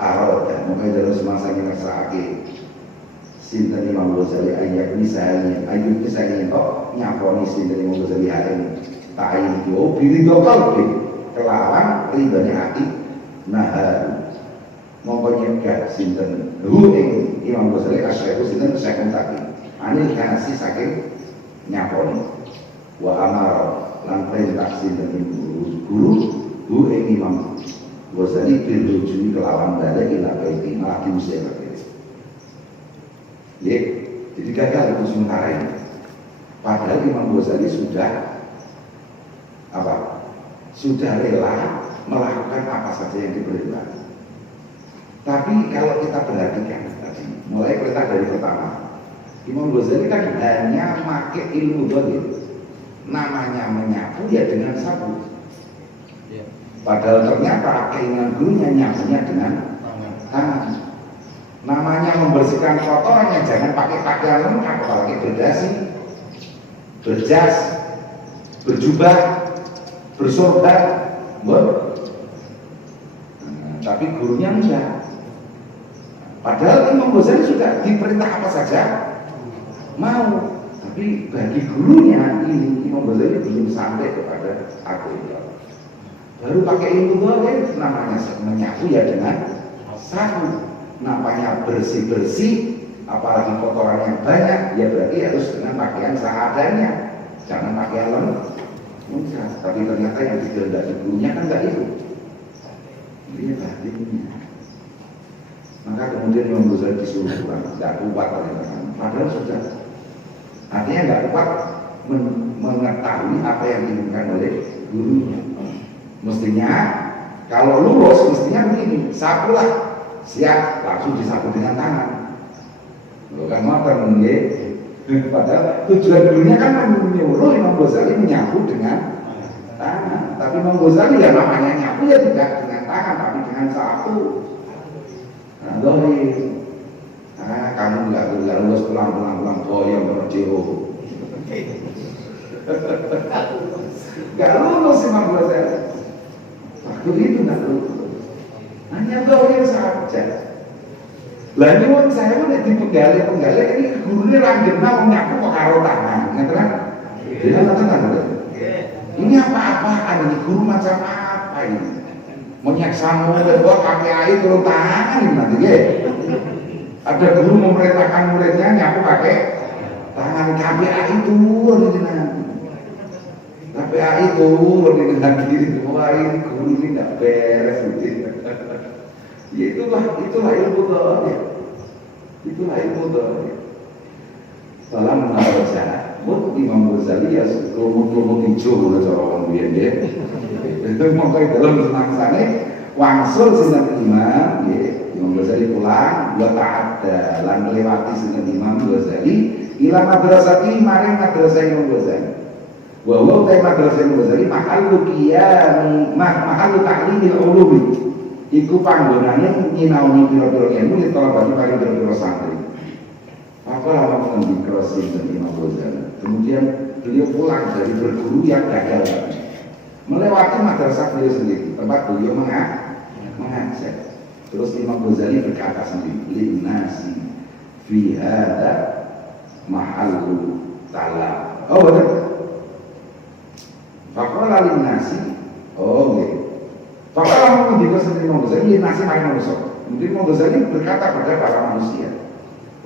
arah dan mungkin dalam semasa kita saaki sinten Imam Ghazali ayat misalnya oh nyaponi sinten Imam Ghazali hari ini. Ta'in itu biri dokal kelawan ridane ati nahar mongko nyegah sinten hu ing Imam Ghazali asyaihu sinten sekon tadi anil kanasi saking nyaponi wa amara lan perintah sinten guru hu ing Imam Ghazali dirujui kelawan balik ila baiti malah diusir ya, jadi gagal itu sementara ini padahal Imam Ghazali sudah apa? Sudah rela melakukan apa saja yang diperintah. Tapi kalau kita perhatikan tadi, mulai perintah dari pertama, Imam Ghazali kan hanya pakai ilmu dohir, namanya menyapu ya dengan sapu. Padahal ternyata keinginan gurunya nyapunya dengan tangan. Namanya membersihkan kotoran yang jangan pakai pakaian lengkap, apalagi berdasi, berjas, berjubah, bersorban, tapi gurunya enggak. Padahal Imam Ghazali sudah diperintah apa saja mau, tapi bagi gurunya ini Imam Ghazali belum sampai kepada aku ini. Baru pakai ilmu dohir, namanya menyapu ya dengan sapu. Namanya bersih-bersih, apalagi kotoran yang banyak, ya berarti harus dengan pakaian seadanya, jangan pakaian lengkap. Tapi ternyata yang dikehendaki gurunya kan enggak itu. Ini batinnya. Maka kemudian Imam Ghazali disuruh pulang, enggak kuat ternyata. Padahal sudah. Artinya enggak kuat mengetahui apa yang diinginkan oleh gurunya. Mestinya kalau lurus mestinya begini, sapulah. Siap, langsung disapu dengan tangan. Bukan motor nggih. Padahal tujuan gurunya kan menyuruh Imam Ghazali menyapu dengan tangan. Tapi Imam Ghazali ya namanya nyapu ya tidak dengan tangan, tapi dengan sapu. Nah, kamu nggak lulus pulang boyong berjero. Nggak lulus Imam Ghazali. Waktu itu nggak lulus. Hanya dohir saja. Lah nyuwun saya nek dipenggali ini gurune langgena nyapu kok karo tangan, ngeten kan? Dia katakan ini apa-apaan ini guru macam apa ini? Menyeksa murid kok pakai turun tangan ini nanti nggih. Ada guru memerintahkan muridnya nyapu pakai tangan KPAI turun ini nanti. KPAI turun ini nanti. Wah ini guru ini nggak beres gitu. Ya itulah ilmu dohir. Itulah ilmu dohir. Salam menawar mut Imam Ghazali ya lumut-lumut hijau menurut cara orang biyen nggih. Itu mongko dalam semangsane wangsul sinten Imam nggih. Imam Ghazali pulang wa ta'adda lan melewati sinten Imam Ghazali ila madrasati maring madrasah Imam Ghazali. Wa huwa madrasah Imam Ghazali mahallu ta'limil ulumi. Iku panggonane nyinaoni pira-pira ilmu nek ora bagi paring pira-pira santri. Apa lama mengendi krosin dan Imam Ghazali. Kemudian beliau pulang dari berguru yang gagal melewati madrasah beliau sendiri, tempat beliau mengajar. Terus Imam Ghazali berkata sendiri, linnasi fi hadza mahallu talab. Oh betul. Faqala linnasi. Oh nggih. Fakala mengendika sendiri Imam Ghazali nasi maring manusia. Kemudian Imam Ghazali berkata kepada para manusia.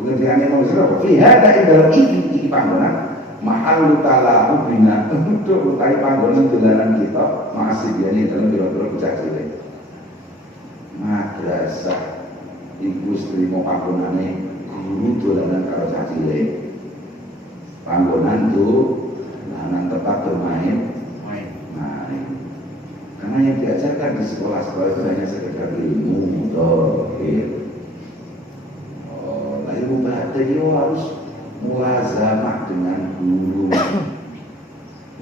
Pengertian Imam Ghazali apa? Lihada dalam iki panggonan mahallu talahu bina untuk utai panggonan dolanan kita masih biani dalam biro-biro bocah cilik. Madrasah iku trimo panggonane guru dolanan karo cah cilik. Panggonan tuh lahan tempat bermain. Karena yang diajarkan di sekolah-sekolah itu hanya sekedar ilmu dohir. Ilmu batin itu harus mulazamah dengan guru.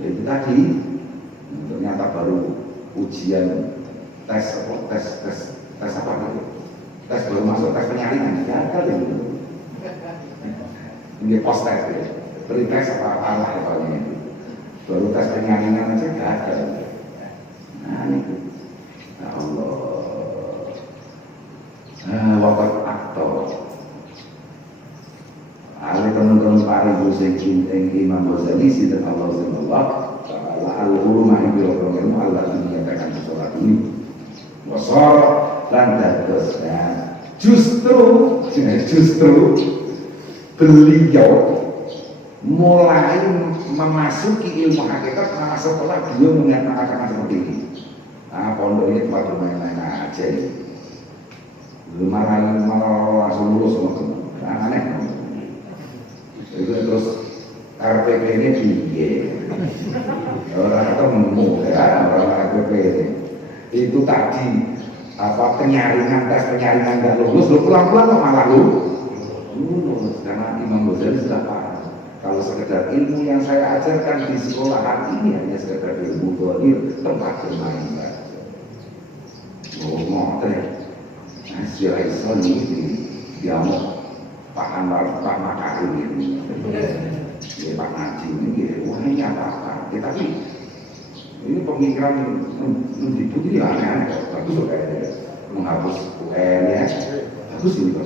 Itu tadi ternyata baru ujian tes apa itu? Tes baru masuk tes penyaringan gagal itu. Ini post tes ya. Beri tes apa levelnya itu. Baru tes penyaringan aja gagal. Nah itu ya Allah wakat aktor alih teman-teman pari busai cintai Imam Ghazali sinten Allah subhanahu wa ta'ala al-hurumah yang biro-biro Allah menyatakan ini wasor lan dados justru beliau mulai memasuki ilmu hakikat setelah beliau menyatakan seperti ini. Nah, pondok ini tempat bermain-main aja ya. Malah langsung lulus sama aneh. Itu terus RPP ini piye? Orang ketemu ya, orang RPP ini. Itu tadi penyaringan nggak lulus, pulang-pulang kok malah lulus karena Imam Ghazali sudah paham. Kalau sekedar ilmu yang saya ajarkan di sekolahan ini hanya sekedar ilmu zahir, tempat bermain saja. Oh, ngoten. Hasil Islam ini dia mau Pak Anwar, Pak Makarim ini, ya Pak Naji ini, wah ini apa-apa. Tapi ini pemikiran mendikbud ini aneh-aneh, bagus loh kayaknya, menghapus UN ya, bagus ini.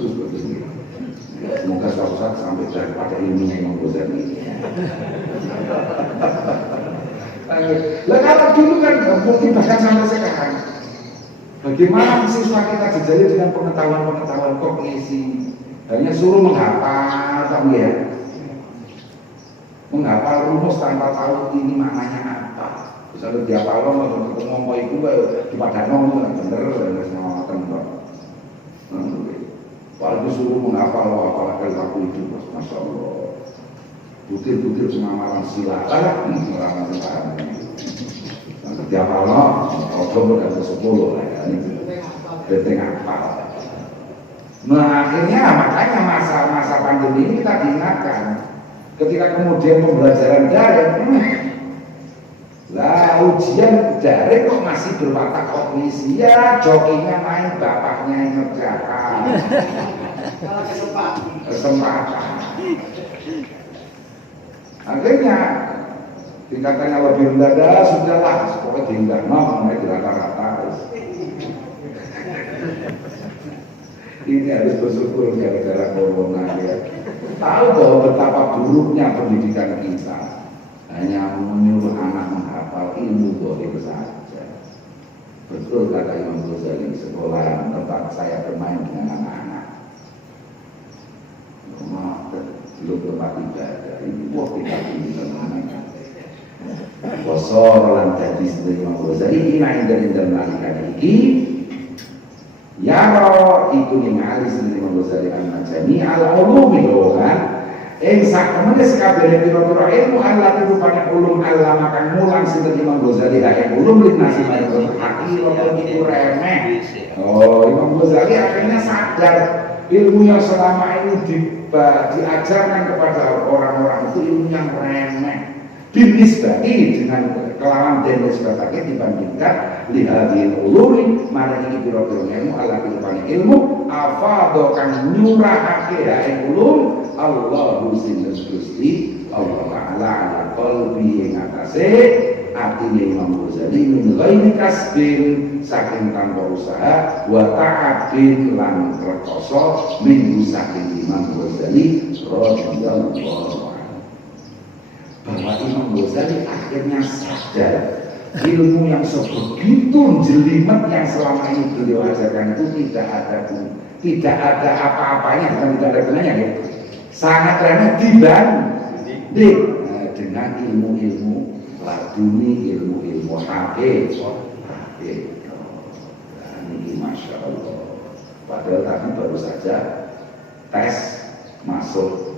Semoga suatu saat sampai daripada ilmunya Imam Ghazali. Lah kalau dulu kan mungkin bahkan sampai sekarang, bagaimana siswa kita jejali dengan pengetahuan kognisi? Hanya suruh menghafal, tapi ya menghafal rumus tanpa tahu ini maknanya apa. Misalnya dia hafal ngomong itu di padang bener kalau disuruh menghafal aku itu, masya Allah, butir-butir semua malam sila, orang sila. Setiap malam, kalau udah ke 10 lah ya, ini penting hafal. Nah akhirnya makanya masa pandemi ini kita diingatkan, ketika kemudian pembelajaran daring, lah ujian daring kok masih berwatak kognisi ya, jokinya main, bapaknya yang ngerjakan. Kesempatan. Akhirnya tingkatannya lebih rendah, sudahlah, pokoknya diingat namanya di rata-rata. Ini harus bersyukur gara-gara corona ya. Tahu bahwa betapa buruknya pendidikan kita. Hanya menyuruh anak menghafal ilmu boleh saja. Betul kata Imam Ghazali, sekolah tempat saya bermain dengan anak-anak. Belum tempat ibadah, ini wah kita ini teman-teman. Wasor lan jadi sedaya Imam Ghazali ini dari nalikan iki. Ya roh itu ningali sedaya Imam Ghazali al-Majani al-ulumi kan. Sakmene sekabehane pira-pira ilmu Allah rupane ulum Allah makan mulang sinten Imam Ghazali yang ulum linasi maring hati itu remeh. Oh, Imam Ghazali akhirnya sadar ilmu yang selama ini diajarkan kepada orang-orang itu ilmu yang remeh. Dinisbati dengan kelawan dan nisbatake dibandingkan lihadil ulumi maring iki pira-pira ilmu Allah rupane ilmu afadho kang nyurahake hae ulum Allahu sinten Gusti Allah Ta'ala ala qalbi ing atase atine Imam Ghazali min ghairi kasbin saking tanpa usaha wa ta'abin lan rekoso min saking Imam Ghazali radhiyallahu anhu bahwa Imam Ghazali akhirnya sadar ilmu yang sebegitu jelimet yang selama ini beliau ajarkan itu tidak ada apa-apanya, bukan tidak ada gunanya ya. Sangat remeh dibanding dengan ilmu-ilmu laduni, ilmu-ilmu hafiz. Ini masya Allah. Padahal tadi baru saja tes masuk,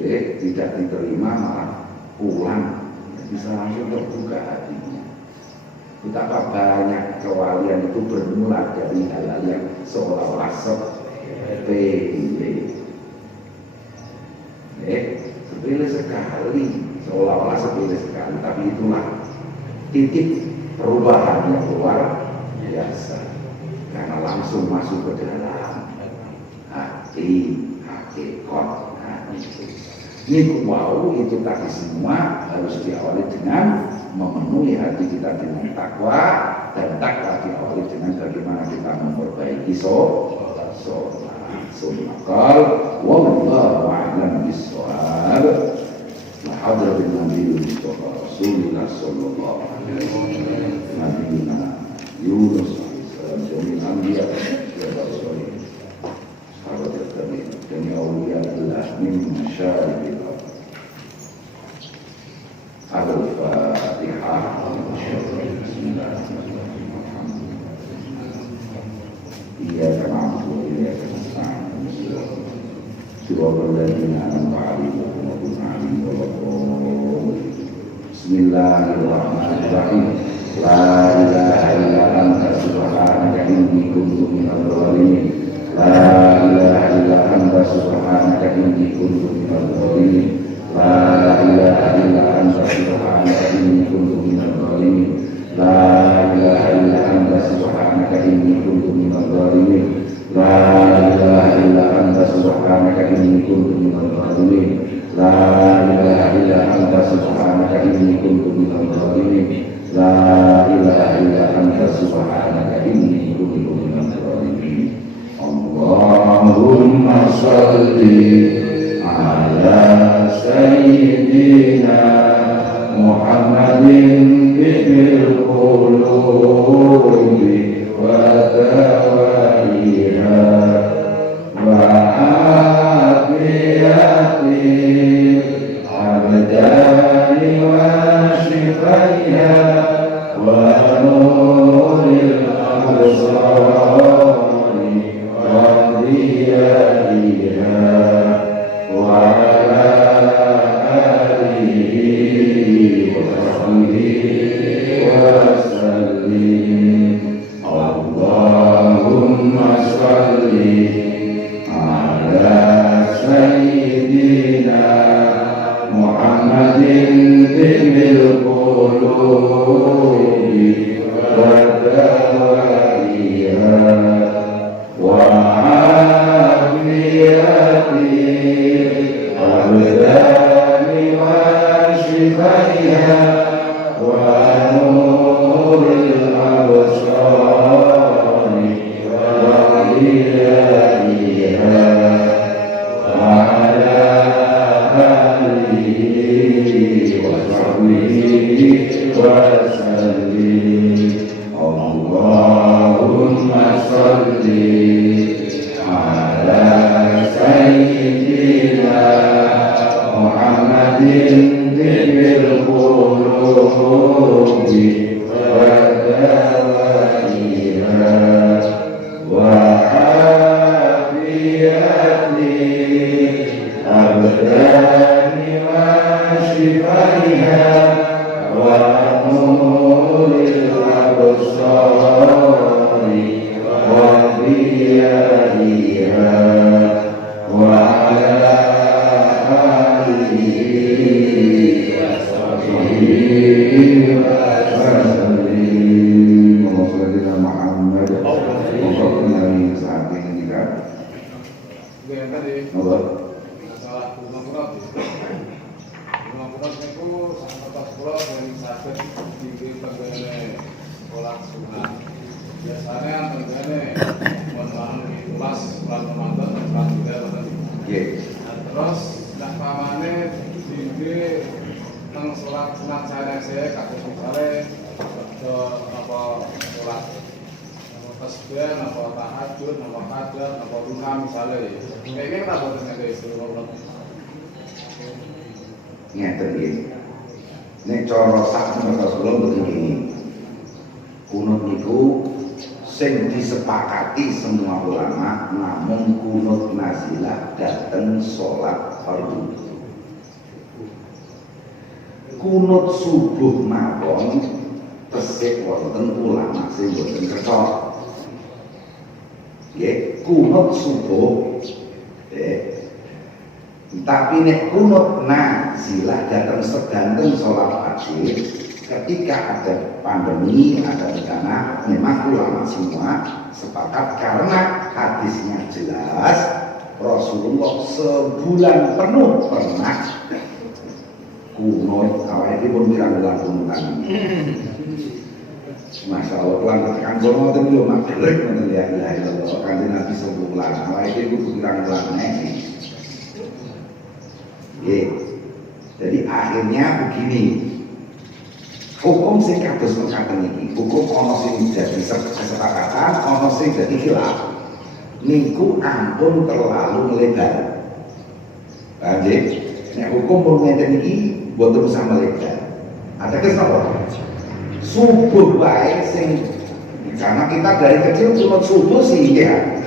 ya, tidak diterima malah pulang, bisa langsung terbuka hatinya. Betapa banyak kewalian itu bermula dari hal-hal yang seolah-olah sepele. Sepele sekali, seolah-olah sepele sekali, tapi itulah titik perubahan yang luar biasa karena langsung masuk ke dalam hati hakikat. Ini wow, itu tadi semua harus diawali dengan memenuhi hati kita dengan takwa, dan takwa diawali dengan bagaimana kita memperbaiki sholat. Sunnakal wallahu a'lam bishawab. Wa hadratin Nabi Mustafa Rasulullah sallallahu alaihi wasallam. Yunus Jamil Anbiya sahabat terkini dan awliya Allah min masyariqil Al-Fatihah. Iyyaka na'budu wa iyyaka nasta'in. Siratal ladzina an'amta 'alaihim ghairil maghdubi 'alaihim. Bismillahirrahmanirrahim. La ilaha illa anta subhanaka inni kuntu minadh dhalimin. La ilaha illa anta subhanaka inni kuntu minadh dhalimin. La ilaha illa anta subhanaka inni kuntu minadh dhalimin. La ilaha illa anta subhanaka inni kuntu minadh dhalimin. La ilaha illa anta subhanaka inni kuntu minadh dhalimin. La ilaha illa anta subhanaka inni kuntu minadh dhalimin. La ilaha illa anta subhanaka inni kuntu minadh dhalimin. Allahumma shalli ala sayyidina Muhammadin bil qulubi wa dawaiha wa afiyati abdani wa shifaiha wa nuril absari wa diyaiha wa ala alihi wa sahbihi wa sallim. Allahumma shalli ala sayyidina Muhammadin bil qulubi wa dawaiha wa afiyati abdani wa shifaiha wa nuril absari wa diyaiha wa ala alihi wa sahbihi wa sallim. Allahumma shalli ala sayyidina Muhammadin bil qulubi wa dawaiha wa afiyati abdani wa shifaiha wa nuril absari wa diyaiha wa ala alihi wa sahbihi wa sallim. Muhammad Muhammad saat ini kan Yang tadi masalah rumah kurang itu sangat pulau dari sakit di tenggara sekolah sunat. Biasanya tenggara menuang kelas bulan Ramadan dan bulan juga. Terus nak pamane di teng sholat sunat saya kakek misalnya ke apa sholat tasbih, apa tahajud, apa qadar, apa duha misalnya. Kayaknya kita buat guys sebelum ngeten nggih. Nek cara sak Rasulullah begini. Kunut niku sing disepakati semua ulama namun kunut nazilah dateng sholat fardu. Kunut subuh mawon tesih wonten ulama sing boten kersa. Nggih, kunut subuh tapi nek kunut nazilah datang sedanten sholat wajib ketika ada pandemi, ada bencana, memang ulama semua sepakat karena hadisnya jelas Rasulullah sebulan penuh pernah kunut. Awalnya ini pun bilang kunutan Masya Allah, pelan kan kalau mau tadi lo makrek menelihat ilahi Allah kan Nabi sebulan. Awalnya ini pun bilang ini. Jadi akhirnya begini, hukum sing kados mekaten iki, hukum ana sing dadi kesepakatan, ana sing dadi khilaf. Niku ampun terlalu lebar. Paham nggih? Nek hukum pun ngeten iki boten usah melebar. Ateges napa? Subuh wae sing karena kita dari kecil cuma subuh sih ya.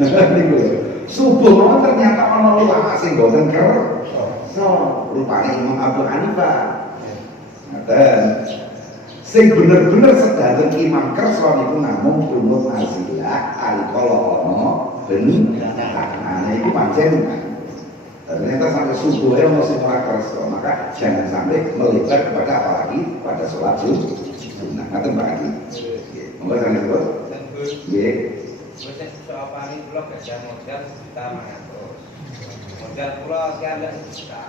Niku. Subuh mau ternyata ana ulama sing boten kersa. Rupane Imam Abu Hanifah. Ngaten. Sing bener-bener sedaten Imam kersa niku namung kunut nazilah alkala ana bencana. Nah iku pancen ternyata sampai subuh ya masih ora kersa, maka jangan sampai melebar kepada apalagi pada sholat sunnah. Ngaten Pak Adi. Monggo sampeyan sebut. Nggih. Wis soal paling kula gadah modal 1.500.000. Modal kula sekian 1 juta.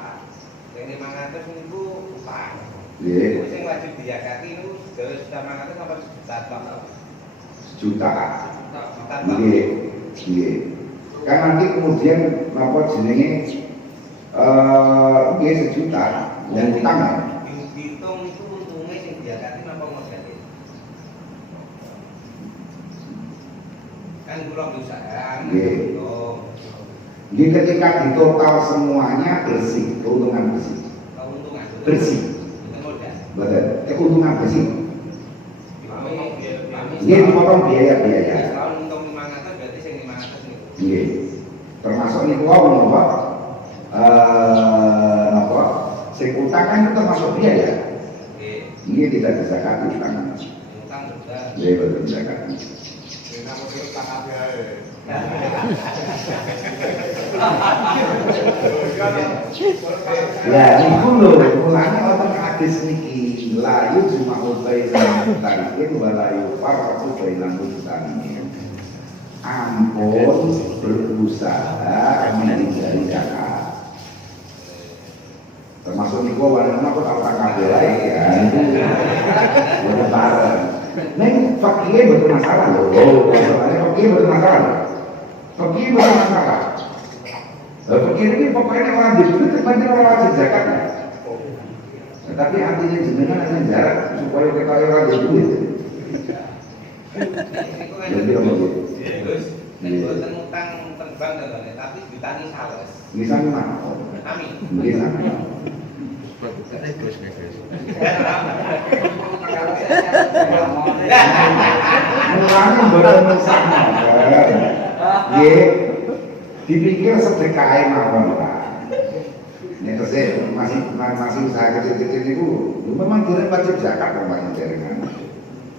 Yang 500 niku utang. Nggih. Sing wajib diyakati niku 1.500 sampai 1 juta. Nggih. Nggih. Kan nanti kemudian apa jenenge nggih 1 juta yang utang ya. Dihitung itu untungnya sing diyakati napa modalnya. Kan kula usaha. Nggih. Jadi ketika ditotal semuanya bersih, keuntungan bersih. Keuntungan Bersih. modal. Betul. Keuntungan bersih. Kami Nggih dipotong biaya-biaya. tahun untung 500 berarti sing 500 niku. Nggih. Termasuk niku wau napa? Napa? Sing utang kan itu termasuk biaya. Nggih. Nggih tidak bisa kati utang. Utang betul. Nggih betul bisa kati. Sing aku terus tak kabeh ae. Ya niku lho, mulane wonten hadis niki layu cuma ubaisan tarikin walayu farqu bainan mustaqim. Ampun berusaha menghindari zakat. Termasuk niku warna aku tak kabeh wae ya. Boten bareng. Neng fakir betul masalah loh. Masalahnya fakir betul masalah. Fakir betul masalah. Fakir ini pokoknya orang itu terbantu orang wajib zakatnya. Tetapi artinya jenengan ada jarak supaya kita orang ada duit. Niku kan Jadi apa gitu? Gus, nek boten utang terbang tenan tapi ditangi sales. Misalnya mana? Amin. Misalnya. Mulanya bener sama kan? Ye, dipikir sedekah mawon lah. Ini terus masih usaha kecil-kecil itu, memang durung wajib zakat orang jaringan.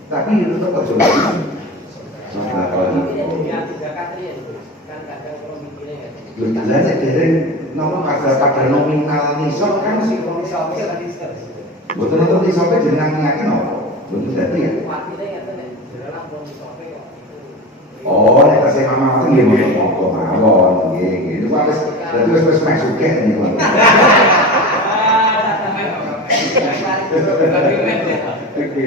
Tapi itu tetap coba. Belanja dereng nomor pada nominal nisab kan sih betul betul nisabnya jenengan yakin apa? Betul jadi ya? Oh, nek tasih mama itu nggih mboten monggo mawon nggih nggih. Itu wis meh sugih niku. Oke.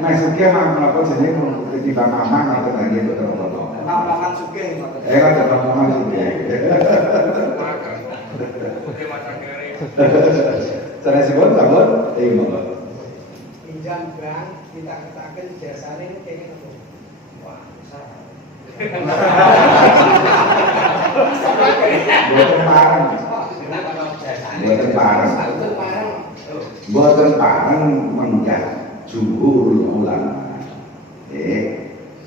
Meh sugih mah apa jenenge ketimbang mama ngoten nggih betul betul. Lapangan sugih ngoten. Kan tetap mama sugih. Oke macam kere. Saya sebut sabun, monggo. Pinjam bank kita katakan jasane ini pengen apa? Wah, salah. Buatan parang, buatan parang, buatan parang menjak jumhur ulama.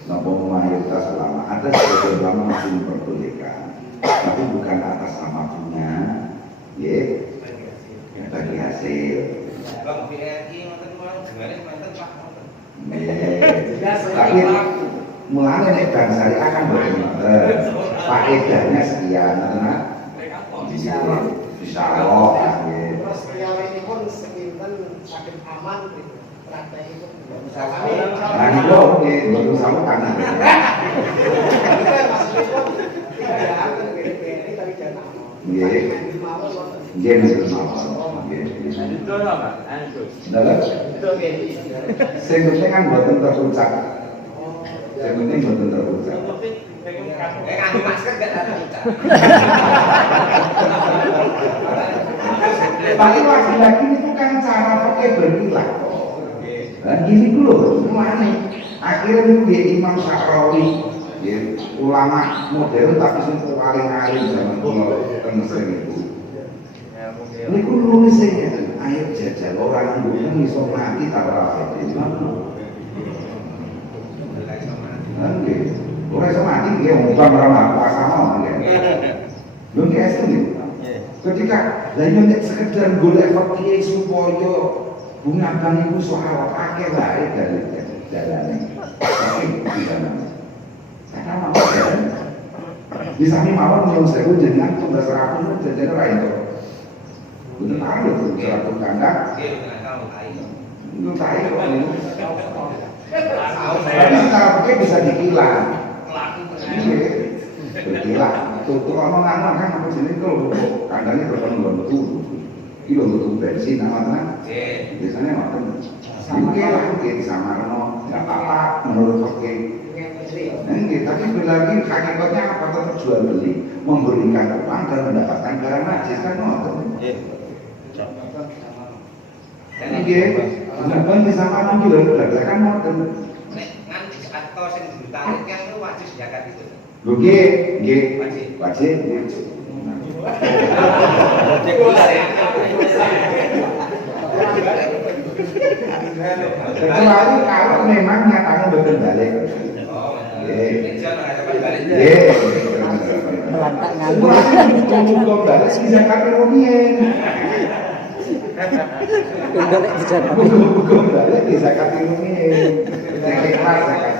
Nopo mayoritas ulama ada sebagian ulama masih memperbolehkan, tapi bukan atas nama punya, yang bagi hasil. Bang BRI ngoten mau gimana menten Pak ngoten. Tapi mulanya nek bank syariah kan bener. Faedahnya sekian, nah. Bisa Allah. Terus kelihatan ini pun sekinten sakit aman gitu. Praktek itu. Nah, itu oke, baru sama kanan. Maksudnya pun tidak akan BRI tapi jangan aman. Iya. Iya, betul mawon. Itu apa? Anu. Dalam sing penting kan boten terucap. Sing penting boten terucap. Nganggo masker gak ada kita. Tapi lagi-lagi itu kan cara pakai berkilah kok. Dan gini dulu, mulane akhirnya itu Imam Syafi'i, ya, ulama modern tapi sing paling alim zaman kulo teng Mesir itu. Niku nulisnya, ayo jajal orang yang iso mati tak ora itu. Oke, orang iso mati dia ngubah meramah puasa mau nggih. Lho nggih estu nggih. Ketika lah yo nek sekedar golek fakih supaya bunga bang iku sahabat akeh wae dalane. Karena mau kan bisa nih mawon yang saya jenengan tuh dasar aku jajan ra itu. Bener tahu tuh suatu kandang. Lu tahu kok ini. Tapi secara pakai bisa dikilah. Berkilah. Tuh ngomong-ngomong kan apa sini kalau kandangnya terpenuh betul. Kilo betul bensin nama biasanya makan. Mungkin lah mungkin sama Reno nggak apa-apa menurut pakai. Tapi lagi hakikatnya apa tetap jual beli, memberikan uang dan mendapatkan barang najis kan ngoten. Nggih, bener bisa mana ki lho kan ngoten. Nek nganti atau sing ditarik yang itu wajib zakat itu. Lho nggih, wajib. Kecuali kalau memang nyatanya betul balik. Melantak nganggur. Cukup balik bisa kami rumien. Balik bisa. Cukup balik bisa kami rumien. Ikhlas zakat.